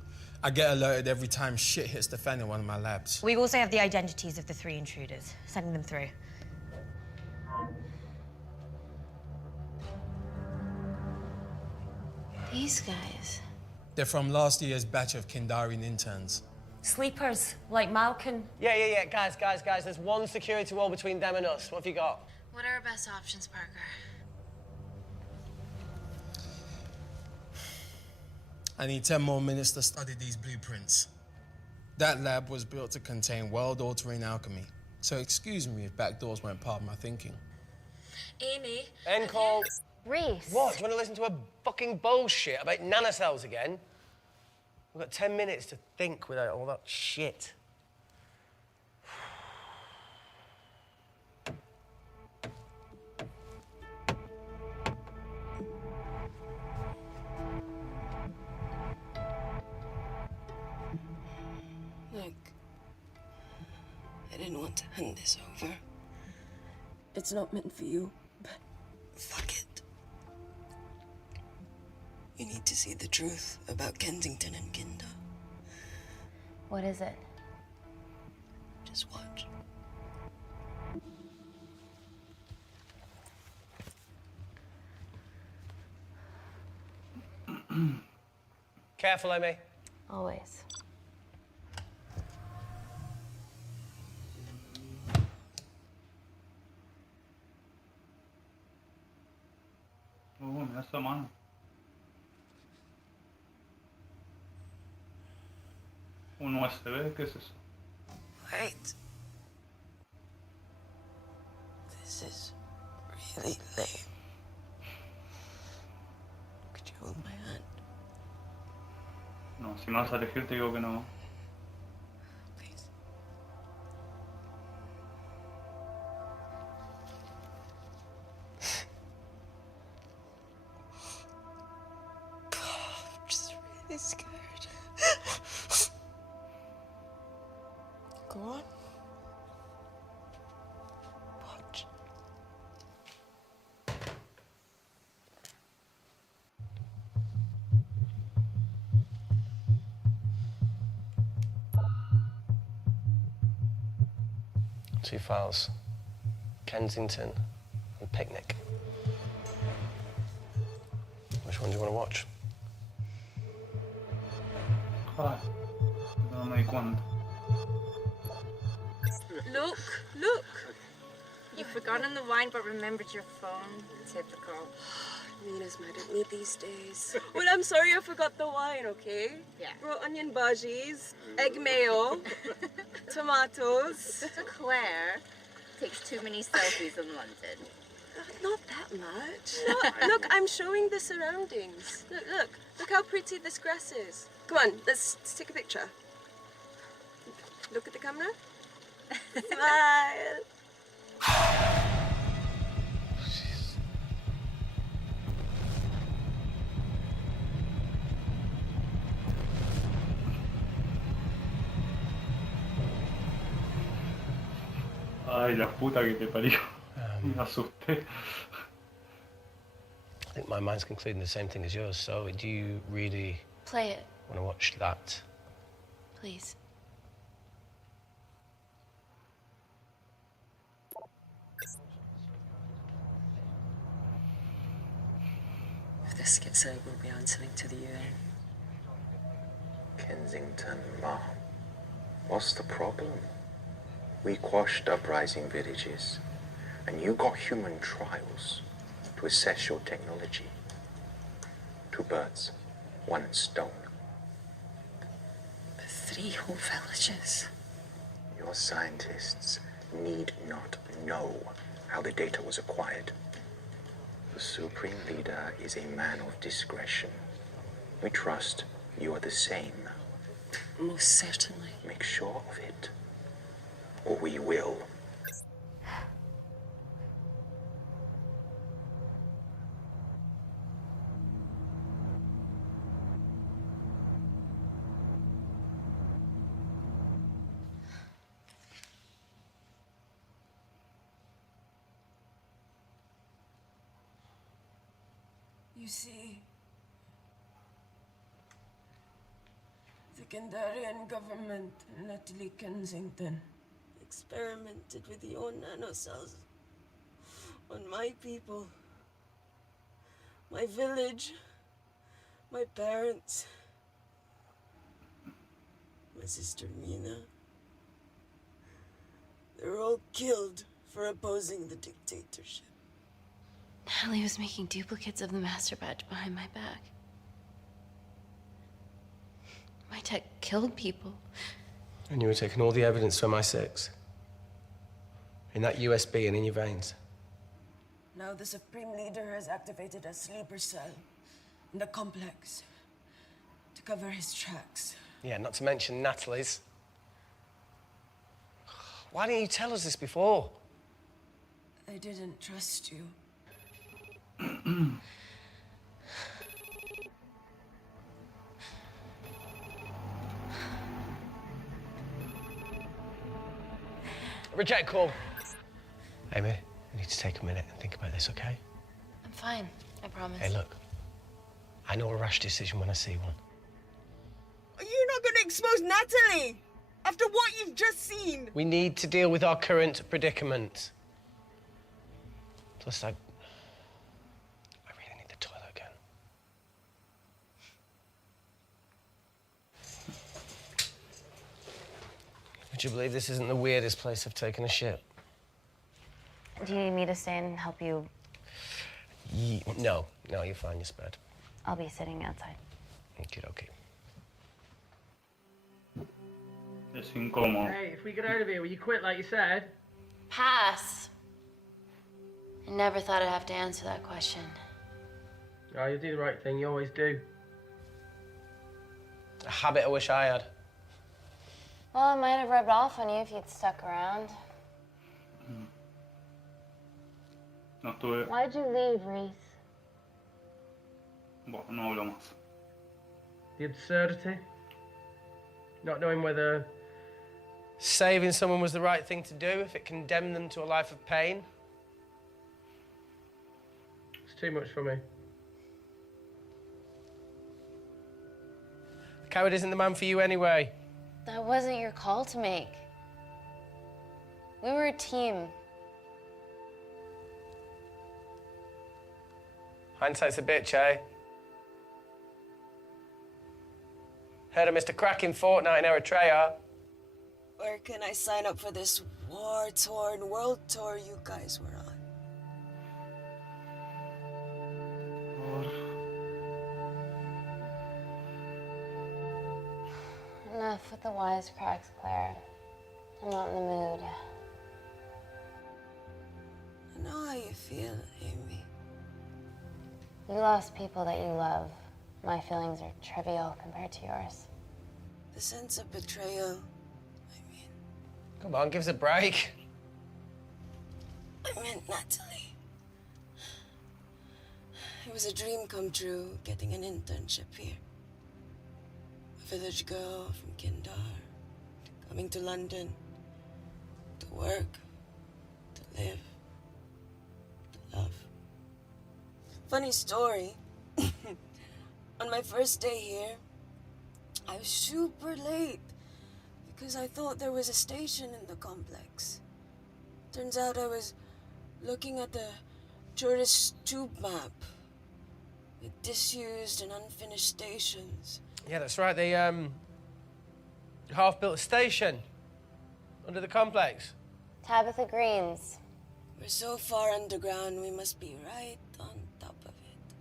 I get alerted every time shit hits the fan in one of my labs. We also have the identities of the 3 intruders. Sending them through. These guys. They're from last year's batch of Kindarian interns. Sleepers, like Malkin. Yeah. Guys. There's one security wall between them and us. What have you got? What are our best options, Parker? I need 10 more minutes to study these blueprints. That lab was built to contain world-altering alchemy. So excuse me if backdoors weren't part of my thinking. Amy. End call. Reese. What? Do you want to listen to a fucking bullshit about nanocells again? We've got 10 minutes to think without all that shit. Look, I didn't want to hand this over. It's not meant for you, but fuck it. You need to see the truth about Kensington and Kinder. What is it? Just watch. Careful, Amy. Always. Me da esa mano. Un USB, ¿qué es eso? Wait. This is really lame. Could you hold my hand? No, si me vas a elegir te digo que no. Please. I'm just really scared. Go on. Watch. Two files. Kensington and Picnic. Which one do you want to watch? Ah, no me di cuenta. Look! You've forgotten the wine but remembered your phone. Typical. Nina's mad at me these days. Well, I'm sorry I forgot the wine, okay? Yeah. Raw onion bhajis, egg mayo, tomatoes. So Claire takes too many selfies in London. Not that much. No, look, I'm showing the surroundings. Look how pretty this grass is. Come on, let's take a picture. Look at the camera. Smile. Ay, la puta que te parió. Me asusté. I think my mind's concluding the same thing as yours, so do you really Play it, want to watch that? please. If this gets out, we'll be answering to the UN. Kensington, Mom. What's the problem? We quashed uprising villages, and you got human trials to assess your technology. 2 birds, 1 stone. But 3 whole villages. Your scientists need not know how the data was acquired. The Supreme Leader is a man of discretion. We trust you are the same. Most certainly. Make sure of it, or we will. You see, the Kandarian government and Natalie Kensington experimented with your nanocells on my people, my village, my parents, my sister Mina. They were all killed for opposing the dictatorship. Natalie was making duplicates of the master badge behind my back. My tech killed people. And you were taking all the evidence from MI6? In that USB and in your veins? Now the Supreme Leader has activated a sleeper cell in the complex to cover his tracks. Yeah, not to mention Natalie's. Why didn't you tell us this before? I didn't trust you. Reject call. Amy, we need to take a minute and think about this, okay? I'm fine, I promise. Hey, look. I know a rash decision when I see one. Are you not going to expose Natalie after what you've just seen? We need to deal with our current predicament. Plus, I really need the toilet again. Would you believe this isn't the weirdest place I've taken a shit? Do you need me to stay and help you? No, you're fine, you're spared. I'll be sitting outside. Okay. Es incómodo. Hey, if we get out of here, will you quit like you said? Pass. I never thought I'd have to answer that question. Oh, you do the right thing, you always do. A habit I wish I had. Well, it might have rubbed off on you if you'd stuck around. No estuve. Why'd you leave, Reese? Bueno, no hablo más. The absurdity. Not knowing whether Saving someone was the right thing to do if it condemned them to a life of pain. it's too much for me. A coward isn't the man for you anyway. That wasn't your call to make. We were a team. Hindsight's a bitch, eh? Heard of Mr. Cracking Fortnite in Eritrea. Where can I sign up for this war-torn world tour you guys were on? Enough with the wisecracks, Claire. I'm not in the mood. I know how you feel, Amy. You lost people that you love. My feelings are trivial compared to yours. The sense of betrayal. Come on, give us a break. I meant Natalie. It was a dream come true, getting an internship here. A village girl from Kindar, coming to London, to work, to live, to love. Funny story. On my first day here, I was super late because I thought there was a station in the complex. Turns out I was looking at the tourist tube map with disused and unfinished stations. Yeah, that's right. They half-built station under the complex. Tabitha Greens. We're so far underground, we must be right on top of it.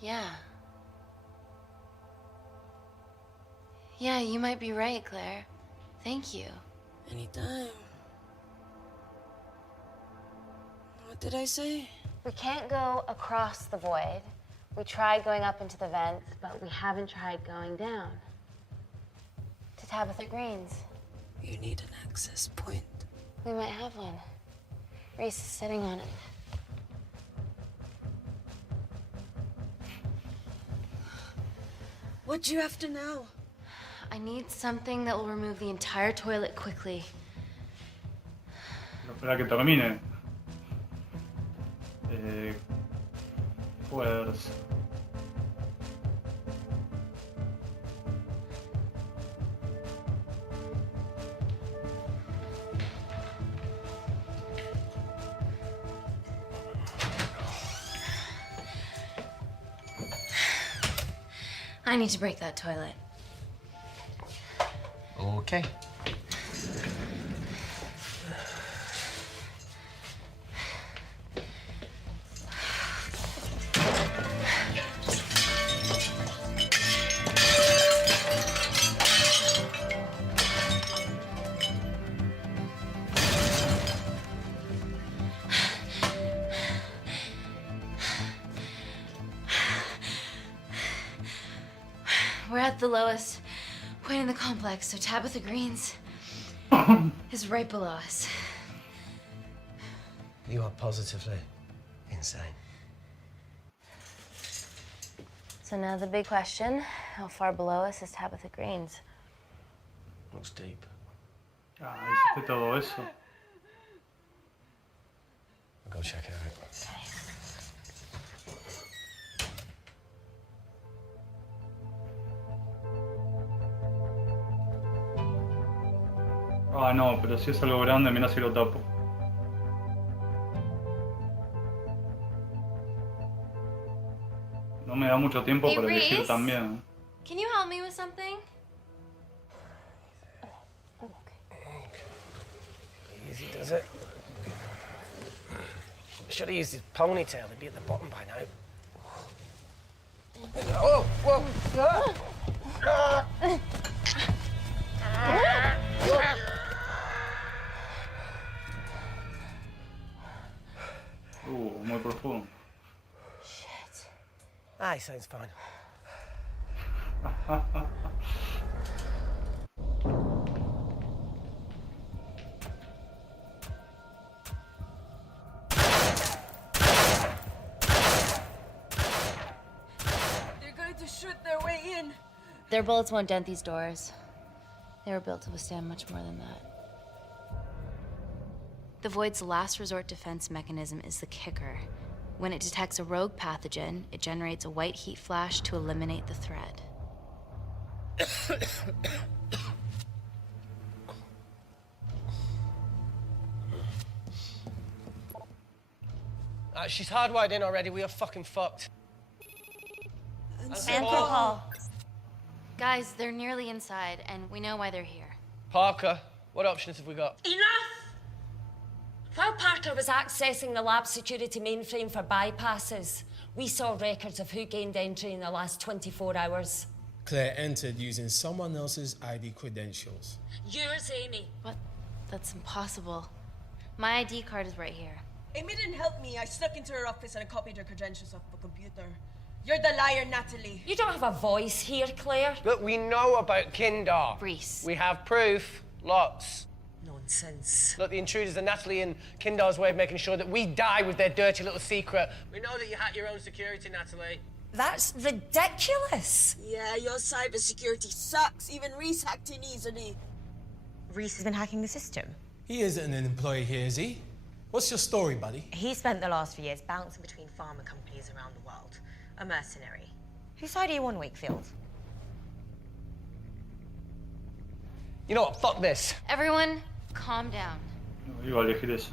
Yeah. Yeah, you might be right, Claire. Thank you. Anytime. did I say? We can't go across the void. We tried going up into the vents, but we haven't tried going down. To Tabitha Green's. You need an access point. We might have one. Reese is sitting on it. What do you have to know? I need something that will remove the entire toilet quickly. Espera que termine. Pues... I need to break that toilet. Okay. We're at the lowest point in the complex, so Tabitha Green's is right below us. You are positively insane. So now the big question, how far below us is Tabitha Green's? Looks deep. Ah, hiciste todo eso. I'll go check it out. Ah, no, pero si es algo grande, mira si lo tapo. No me da mucho tiempo Hey, para elegir Reese? también. Can you help me with something? Easy does it. Should have used his ponytail. He'd be at the bottom by now. Oh, whoa! Muy profundo. Shit. Ah, he sounds fine. They're going to shoot their way in. Their bullets won't dent these doors. They were built to withstand much more than that. The Void's last resort defense mechanism is the kicker. When it detects a rogue pathogen, it generates a white heat flash to eliminate the threat. She's hardwired in already. We are fucking fucked. Answer call. Guys, they're nearly inside, and we know why they're here. Parker, what options have we got? Enough! While Parker was accessing the lab security mainframe for bypasses, we saw records of who gained entry in the last 24 hours. Claire entered using someone else's ID credentials. Yours, Amy. What? That's impossible. My ID card is right here. Amy didn't help me. I snuck into her office and I copied her credentials off the computer. You're the liar, Natalie. You don't have a voice here, Claire. Look, we know about Kindar. Reese. We have proof. Lots. Nonsense. Look, the intruders are Natalie and Kindar's way of making sure that we die with their dirty little secret. We know that you hack your own security, Natalie. That's ridiculous. Yeah, your cybersecurity sucks. Even Reese hacked in easily. Reese has been hacking the system. He isn't an employee here, is he? What's your story, buddy? He spent the last few years bouncing between pharma companies around the world. A mercenary. Whose side are you on, Wakefield? You know what? Fuck this. Everyone, calm down. Iba a elegir eso.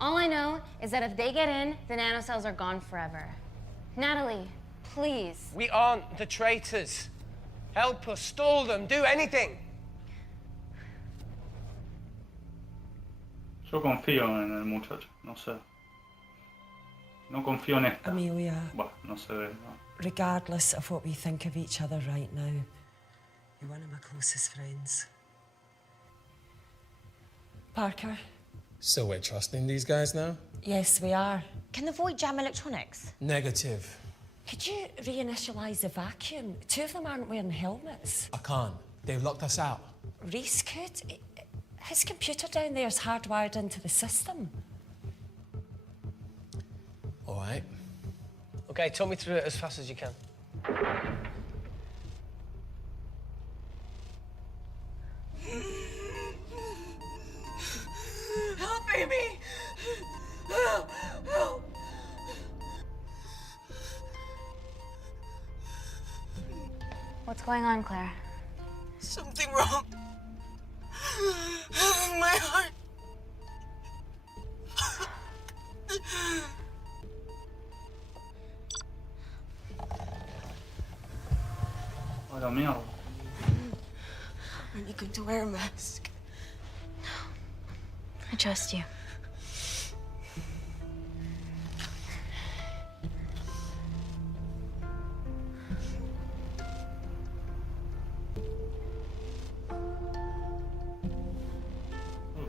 All I know is that if they get in, the nanocells are gone forever. Natalie, please. We aren't the traitors. Help us, stall them, do anything. Yo confío en el muchacho, no sé. No confío en esta. Amelia, Bah, no se ve, no. regardless of what we think of each other right now, You're one of my closest friends. Parker, So we're trusting these guys now? Yes, we are. Can the void jam electronics? Negative. Could you reinitialise the vacuum? Two of them aren't wearing helmets. I can't. They've locked us out. Reese could. His computer down there is hardwired into the system. All right. Okay, talk me through it as fast as you can. Help, Amy! Help! Help! What's going on, Claire? Something wrong. My heart. A la mierda. Are you going to wear a mask? I trust you.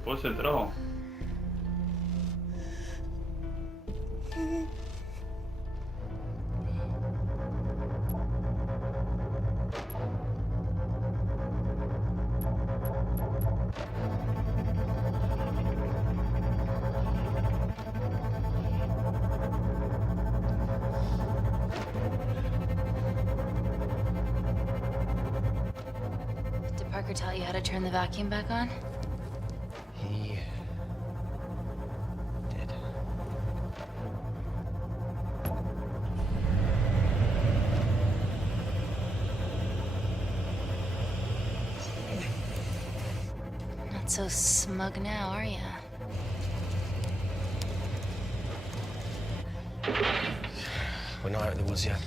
¿Puedes entrar? Did Parker tell you how to turn the vacuum back on? He did. Not so smug now, are ya? We're not out of the woods yet.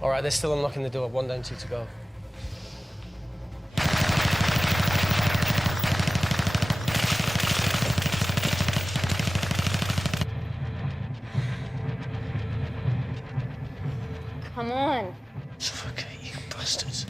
All right, they're still unlocking the door. 1 down, 2 to go. Come on. Suffocate, you bastards.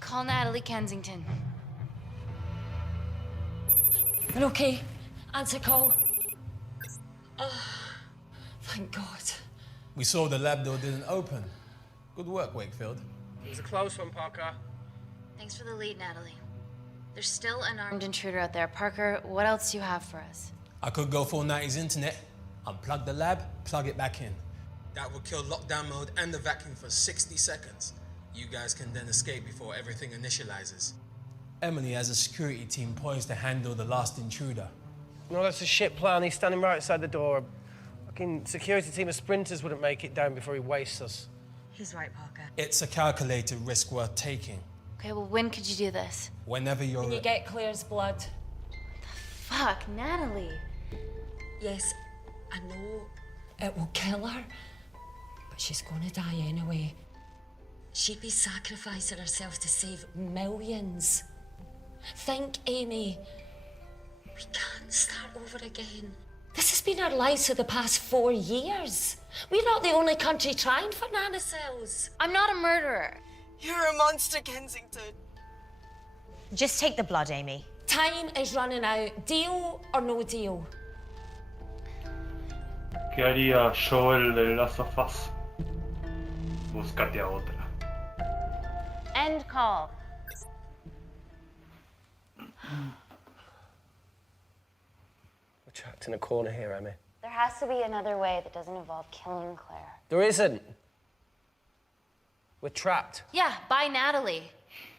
Call Natalie Kensington. We're okay. Answer call. Oh, thank God. We saw the lab door didn't open. Good work, Wakefield. It was a close one, Parker. Thanks for the lead, Natalie. There's still an armed intruder out there. Parker, what else do you have for us? I could go full 90s internet, unplug the lab, plug it back in. That would kill lockdown mode and the vacuum for 60 seconds. You guys can then escape before everything initializes. Emily has a security team poised to handle the last intruder. No, that's a shit plan. He's standing right outside the door. A fucking security team of sprinters wouldn't make it down before he wastes us. He's right, Parker. It's a calculated risk worth taking. Okay, well, when could you do this? Whenever you're... When you get Claire's blood. Fuck, Natalie. Yes, I know. It will kill her, but she's gonna die anyway. She'd be sacrificing herself to save millions. Think, Amy. We can't start over again. This has been our lives for the past 4 years. We're not the only country trying for nanocells. I'm not a murderer. You're a monster, Kensington. Just take the blood, Amy. Time is running out. Deal or no deal? ¿Qué haría Joel de Last of Us? Búscate a otra. End call. We're trapped in a corner here, Emmy. There has to be another way that doesn't involve killing Claire. There isn't. We're trapped. Yeah, by Natalie.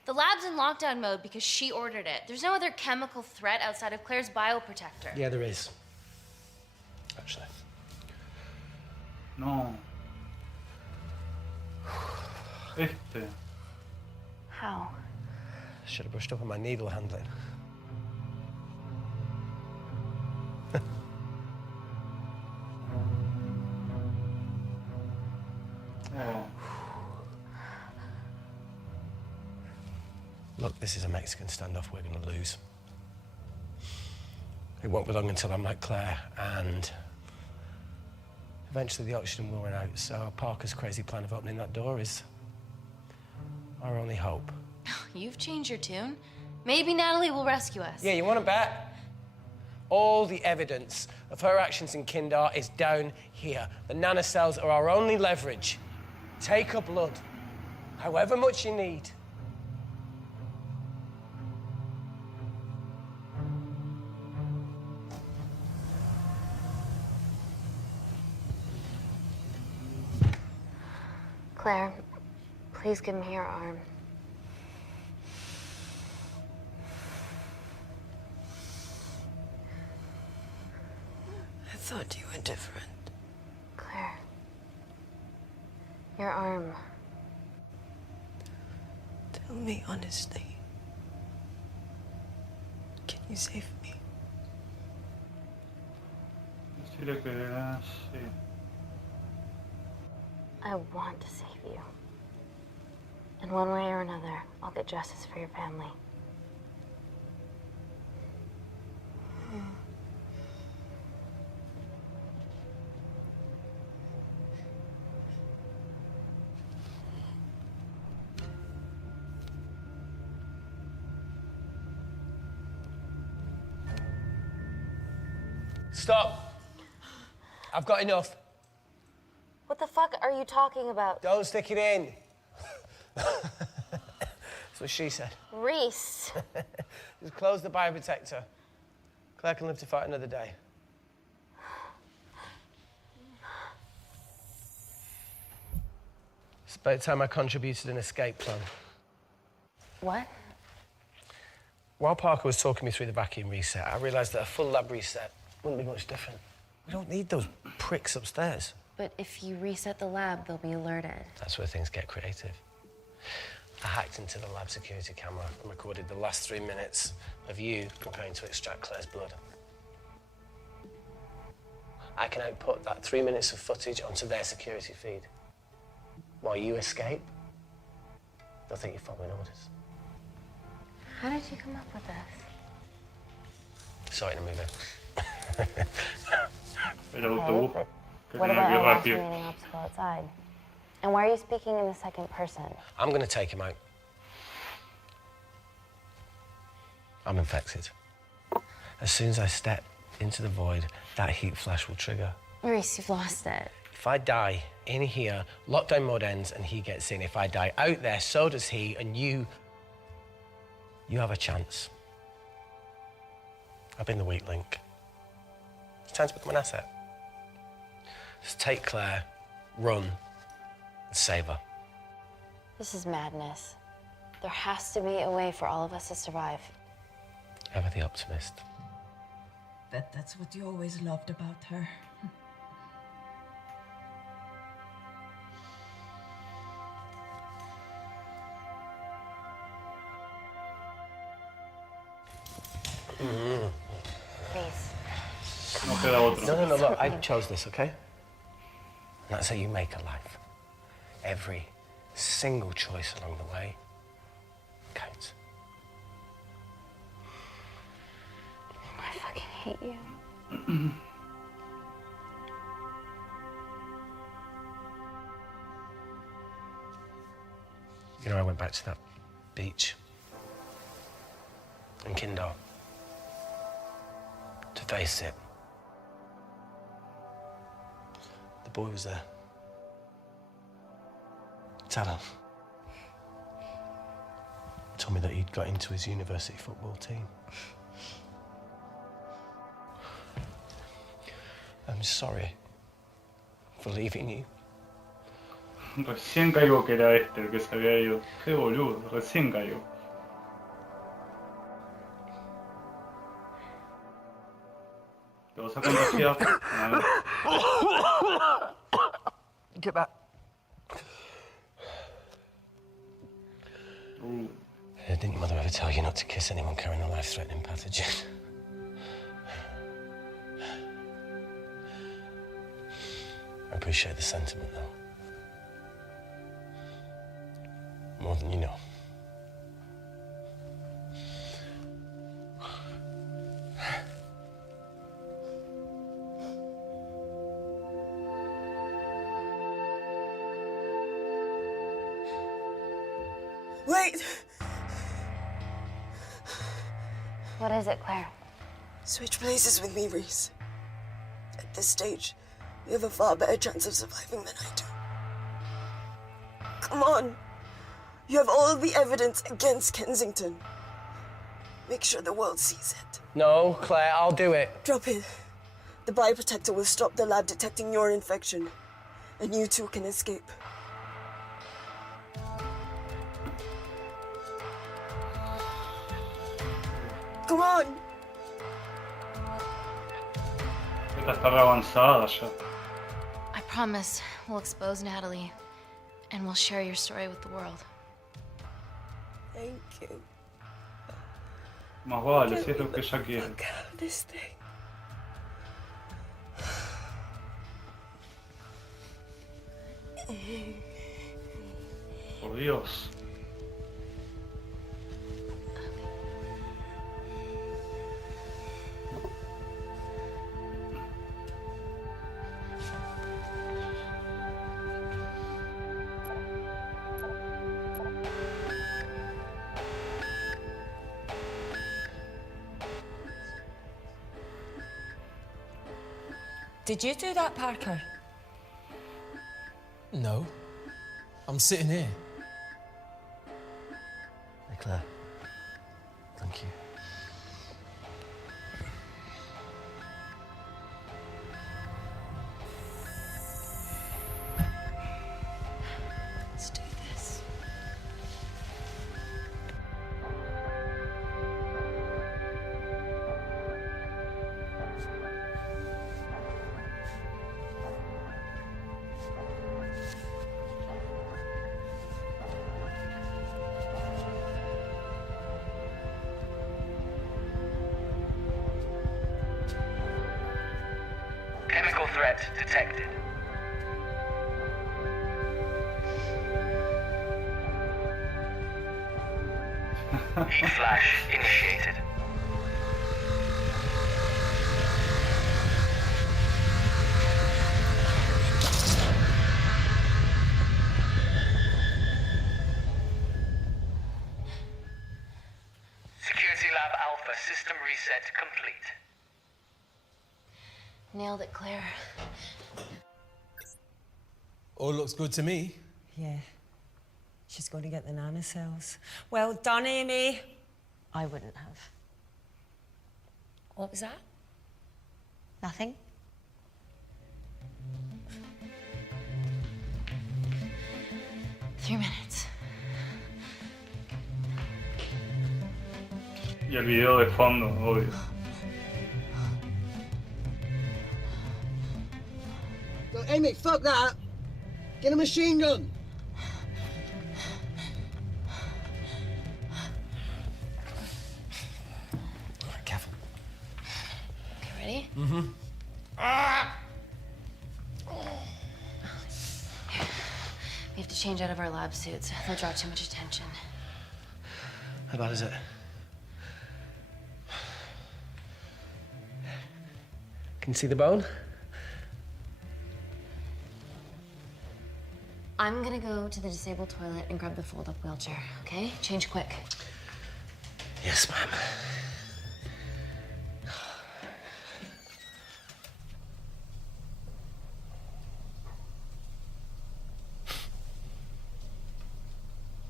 The lab's in lockdown mode because she ordered it. There's no other chemical threat outside of Claire's bioprotector. Yeah, there is. Actually. No. Este. How? Should have brushed up on my needle handling. Oh. Look, this is a Mexican standoff we're going to lose. It won't be long until I'm like Claire, and eventually the oxygen will run out, so Parker's crazy plan of opening that door is our only hope. You've changed your tune. Maybe Natalie will rescue us. Yeah, you want to bet? All the evidence of her actions in Kindar is down here. The nanocells are our only leverage. Take her blood, however much you need. Claire, please give me your arm. I thought you were different. Claire, your arm. Tell me honestly. Can you save me? Decirle que sí. I want to save you. In one way or another, I'll get justice for your family. Stop. I've got enough. What the fuck are you talking about? Don't stick it in. That's what she said. Reese. Just close the bioprotector. Claire can live to fight another day. It's about time I contributed an escape plan. What? While Parker was talking me through the vacuum reset, I realised that a full lab reset wouldn't be much different. We don't need those pricks upstairs. But if you reset the lab, they'll be alerted. That's where things get creative. I hacked into the lab security camera and recorded the last 3 minutes of you preparing to extract Claire's blood. I can output that 3 minutes of footage onto their security feed. While you escape, they'll think you're following orders. How did you come up with this? Saw it in a movie. What about our last remaining obstacle outside? And why are you speaking in the second person? I'm going to take him out. I'm infected. As soon as I step into the void, that heat flash will trigger. Reese, you've lost it. If I die in here, lockdown mode ends and he gets in. If I die out there, so does he, and you have a chance. I've been the weak link. It's time to become an asset. Just take Claire, run, and save her. This is madness. There has to be a way for all of us to survive. Ever the optimist. That's what you always loved about her. Please. No queda otro. No, look, I chose this, okay? And that's how you make a life. Every single choice along the way counts. I fucking hate you. You know, I went back to that beach in Kindar to face it. The boy was there. Tell him. Told me that he'd got into his university football team. And I'm sorry for leaving you. Recién caigo que era este el que se había ido. Qué boludo, recién caigo. ¿Te vas a contagiar? Get back. Didn't your mother ever tell you not to kiss anyone carrying a life-threatening pathogen? I appreciate the sentiment, though. More than you know. Wait! What is it, Claire? Switch places with me, Reese. At this stage, you have a far better chance of surviving than I do. Come on. You have all the evidence against Kensington. Make sure the world sees it. No, Claire, I'll do it. Drop it. The bioprotector will stop the lab detecting your infection, and you two can escape. Come on! Esta está re avanzada ya. I promise we'll expose Natalie, and we'll share your story with the world. Thank you. Más vale, si es lo que ella quiere. Fuck out of this thing. Por Dios. Did you do that, Parker? No. I'm sitting here. Hey, Claire. Thank you. Let's do this. Chemical threat detected. Heat flash initiated. Security Lab Alpha system reset complete. Nailed it, Claire. All looks good to me. Yeah. She's going to get the nanocells. Well done, Amy. I wouldn't have. What was that? Nothing? Three minutes. Y el video de fondo, obvio. No, Amy, fuck that! Get a machine gun! Careful. Okay, ready? Mm-hmm. We have to change out of our lab suits. They'll draw too much attention. How bad is it? Can you see the bone? I'm gonna go to the disabled toilet and grab the fold-up wheelchair, okay? Change quick. Yes, ma'am.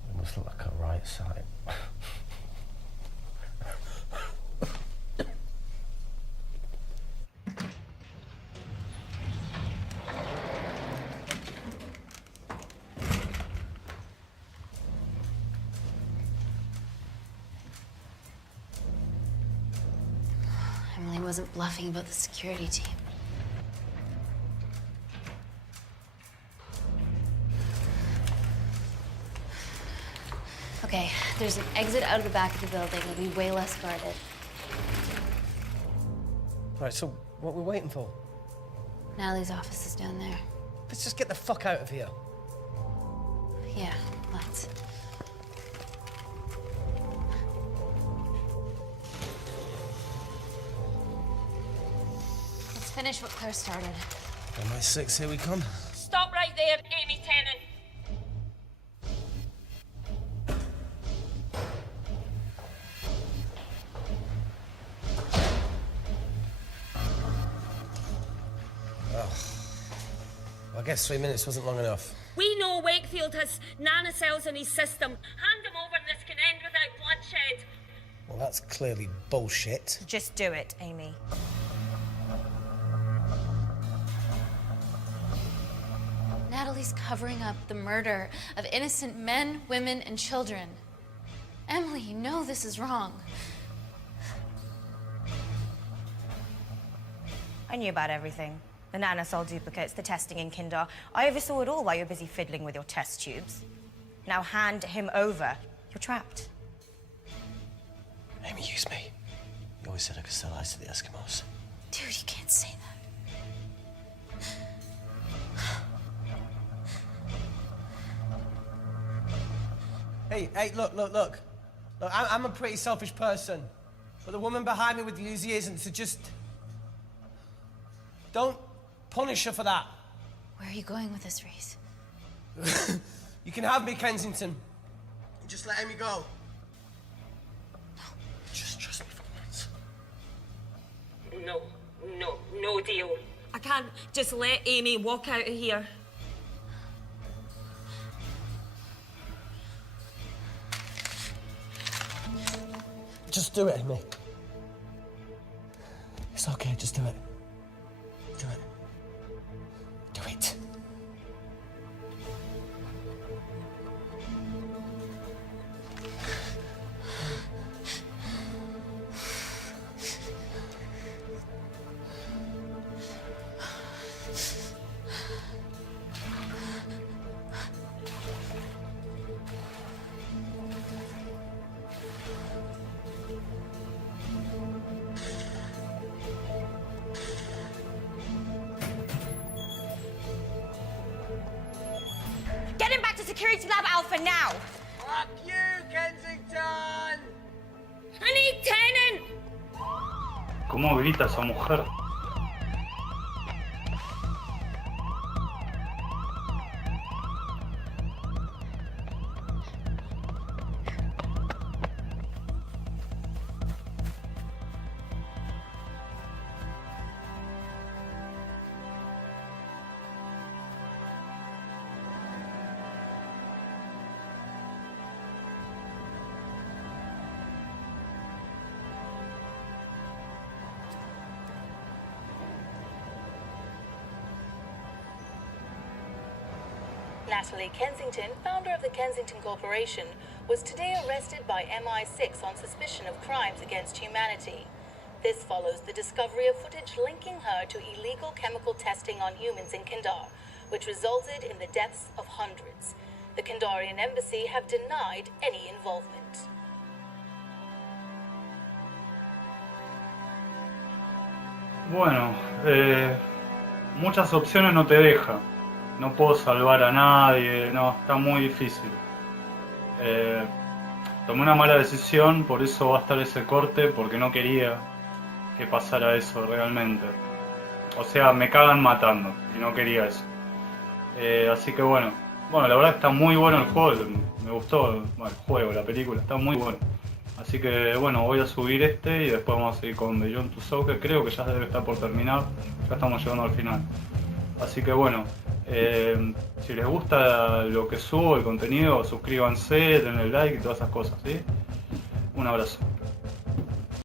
It must look like a right side. wasn't bluffing about the security team. Okay, there's an exit out of the back of the building. It'll be way less guarded. Right, so what are we waiting for? Natalie's office is down there. Let's just get the fuck out of here. Yeah, let's. Let's finish what Claire started. MI6, here we come. Stop right there, Amy Tennant. I guess 3 minutes wasn't long enough. We know Wakefield has nanocells in his system. Hand him over and this can end without bloodshed. Well, that's clearly bullshit. Just do it, Amy. Natalie's covering up the murder of innocent men, women, and children. Emily, you know this is wrong. I knew about everything. The nanosol duplicates, the testing in Kindar. I oversaw it all while you're busy fiddling with your test tubes. Now hand him over. You're trapped. Amy, use me. You always said I could sell ice to the Eskimos. Dude, you can't say that. Hey, look. Look, I'm a pretty selfish person. But the woman behind me with the Uzi isn't, so just... don't punish her for that. Where are you going with this, Reese? You can have me, Kensington. Just let Amy go. Just trust me for once. No deal. I can't just let Amy walk out of here. Just do it, Amy. It's okay, just do it. Do it. Do it. Get him back to Security Lab Alpha now! Fuck you, Kensington! I need Tennant! ¿Cómo grita esa mujer? Natalie Kensington, founder of the Kensington Corporation, was today arrested by MI6 on suspicion of crimes against humanity. This follows the discovery of footage linking her to illegal chemical testing on humans in Kindar, which resulted in the deaths of hundreds. The Kindarian embassy have denied any involvement. Bueno, muchas opciones no te deja. No puedo salvar a nadie, no, está muy difícil. Tomé una mala decisión, por eso va a estar ese corte, porque no quería que pasara eso realmente. O sea, me cagan matando, y no quería eso. Así que bueno, la verdad está muy bueno el juego, me gustó el juego, la película, está muy bueno. Así que bueno, voy a subir este y después vamos a seguir con Beyond Two Souls, que creo que ya debe estar por terminar, ya estamos llegando al final. Así que bueno, si les gusta lo que subo, el contenido, suscríbanse, denle like y todas esas cosas, ¿sí? Un abrazo.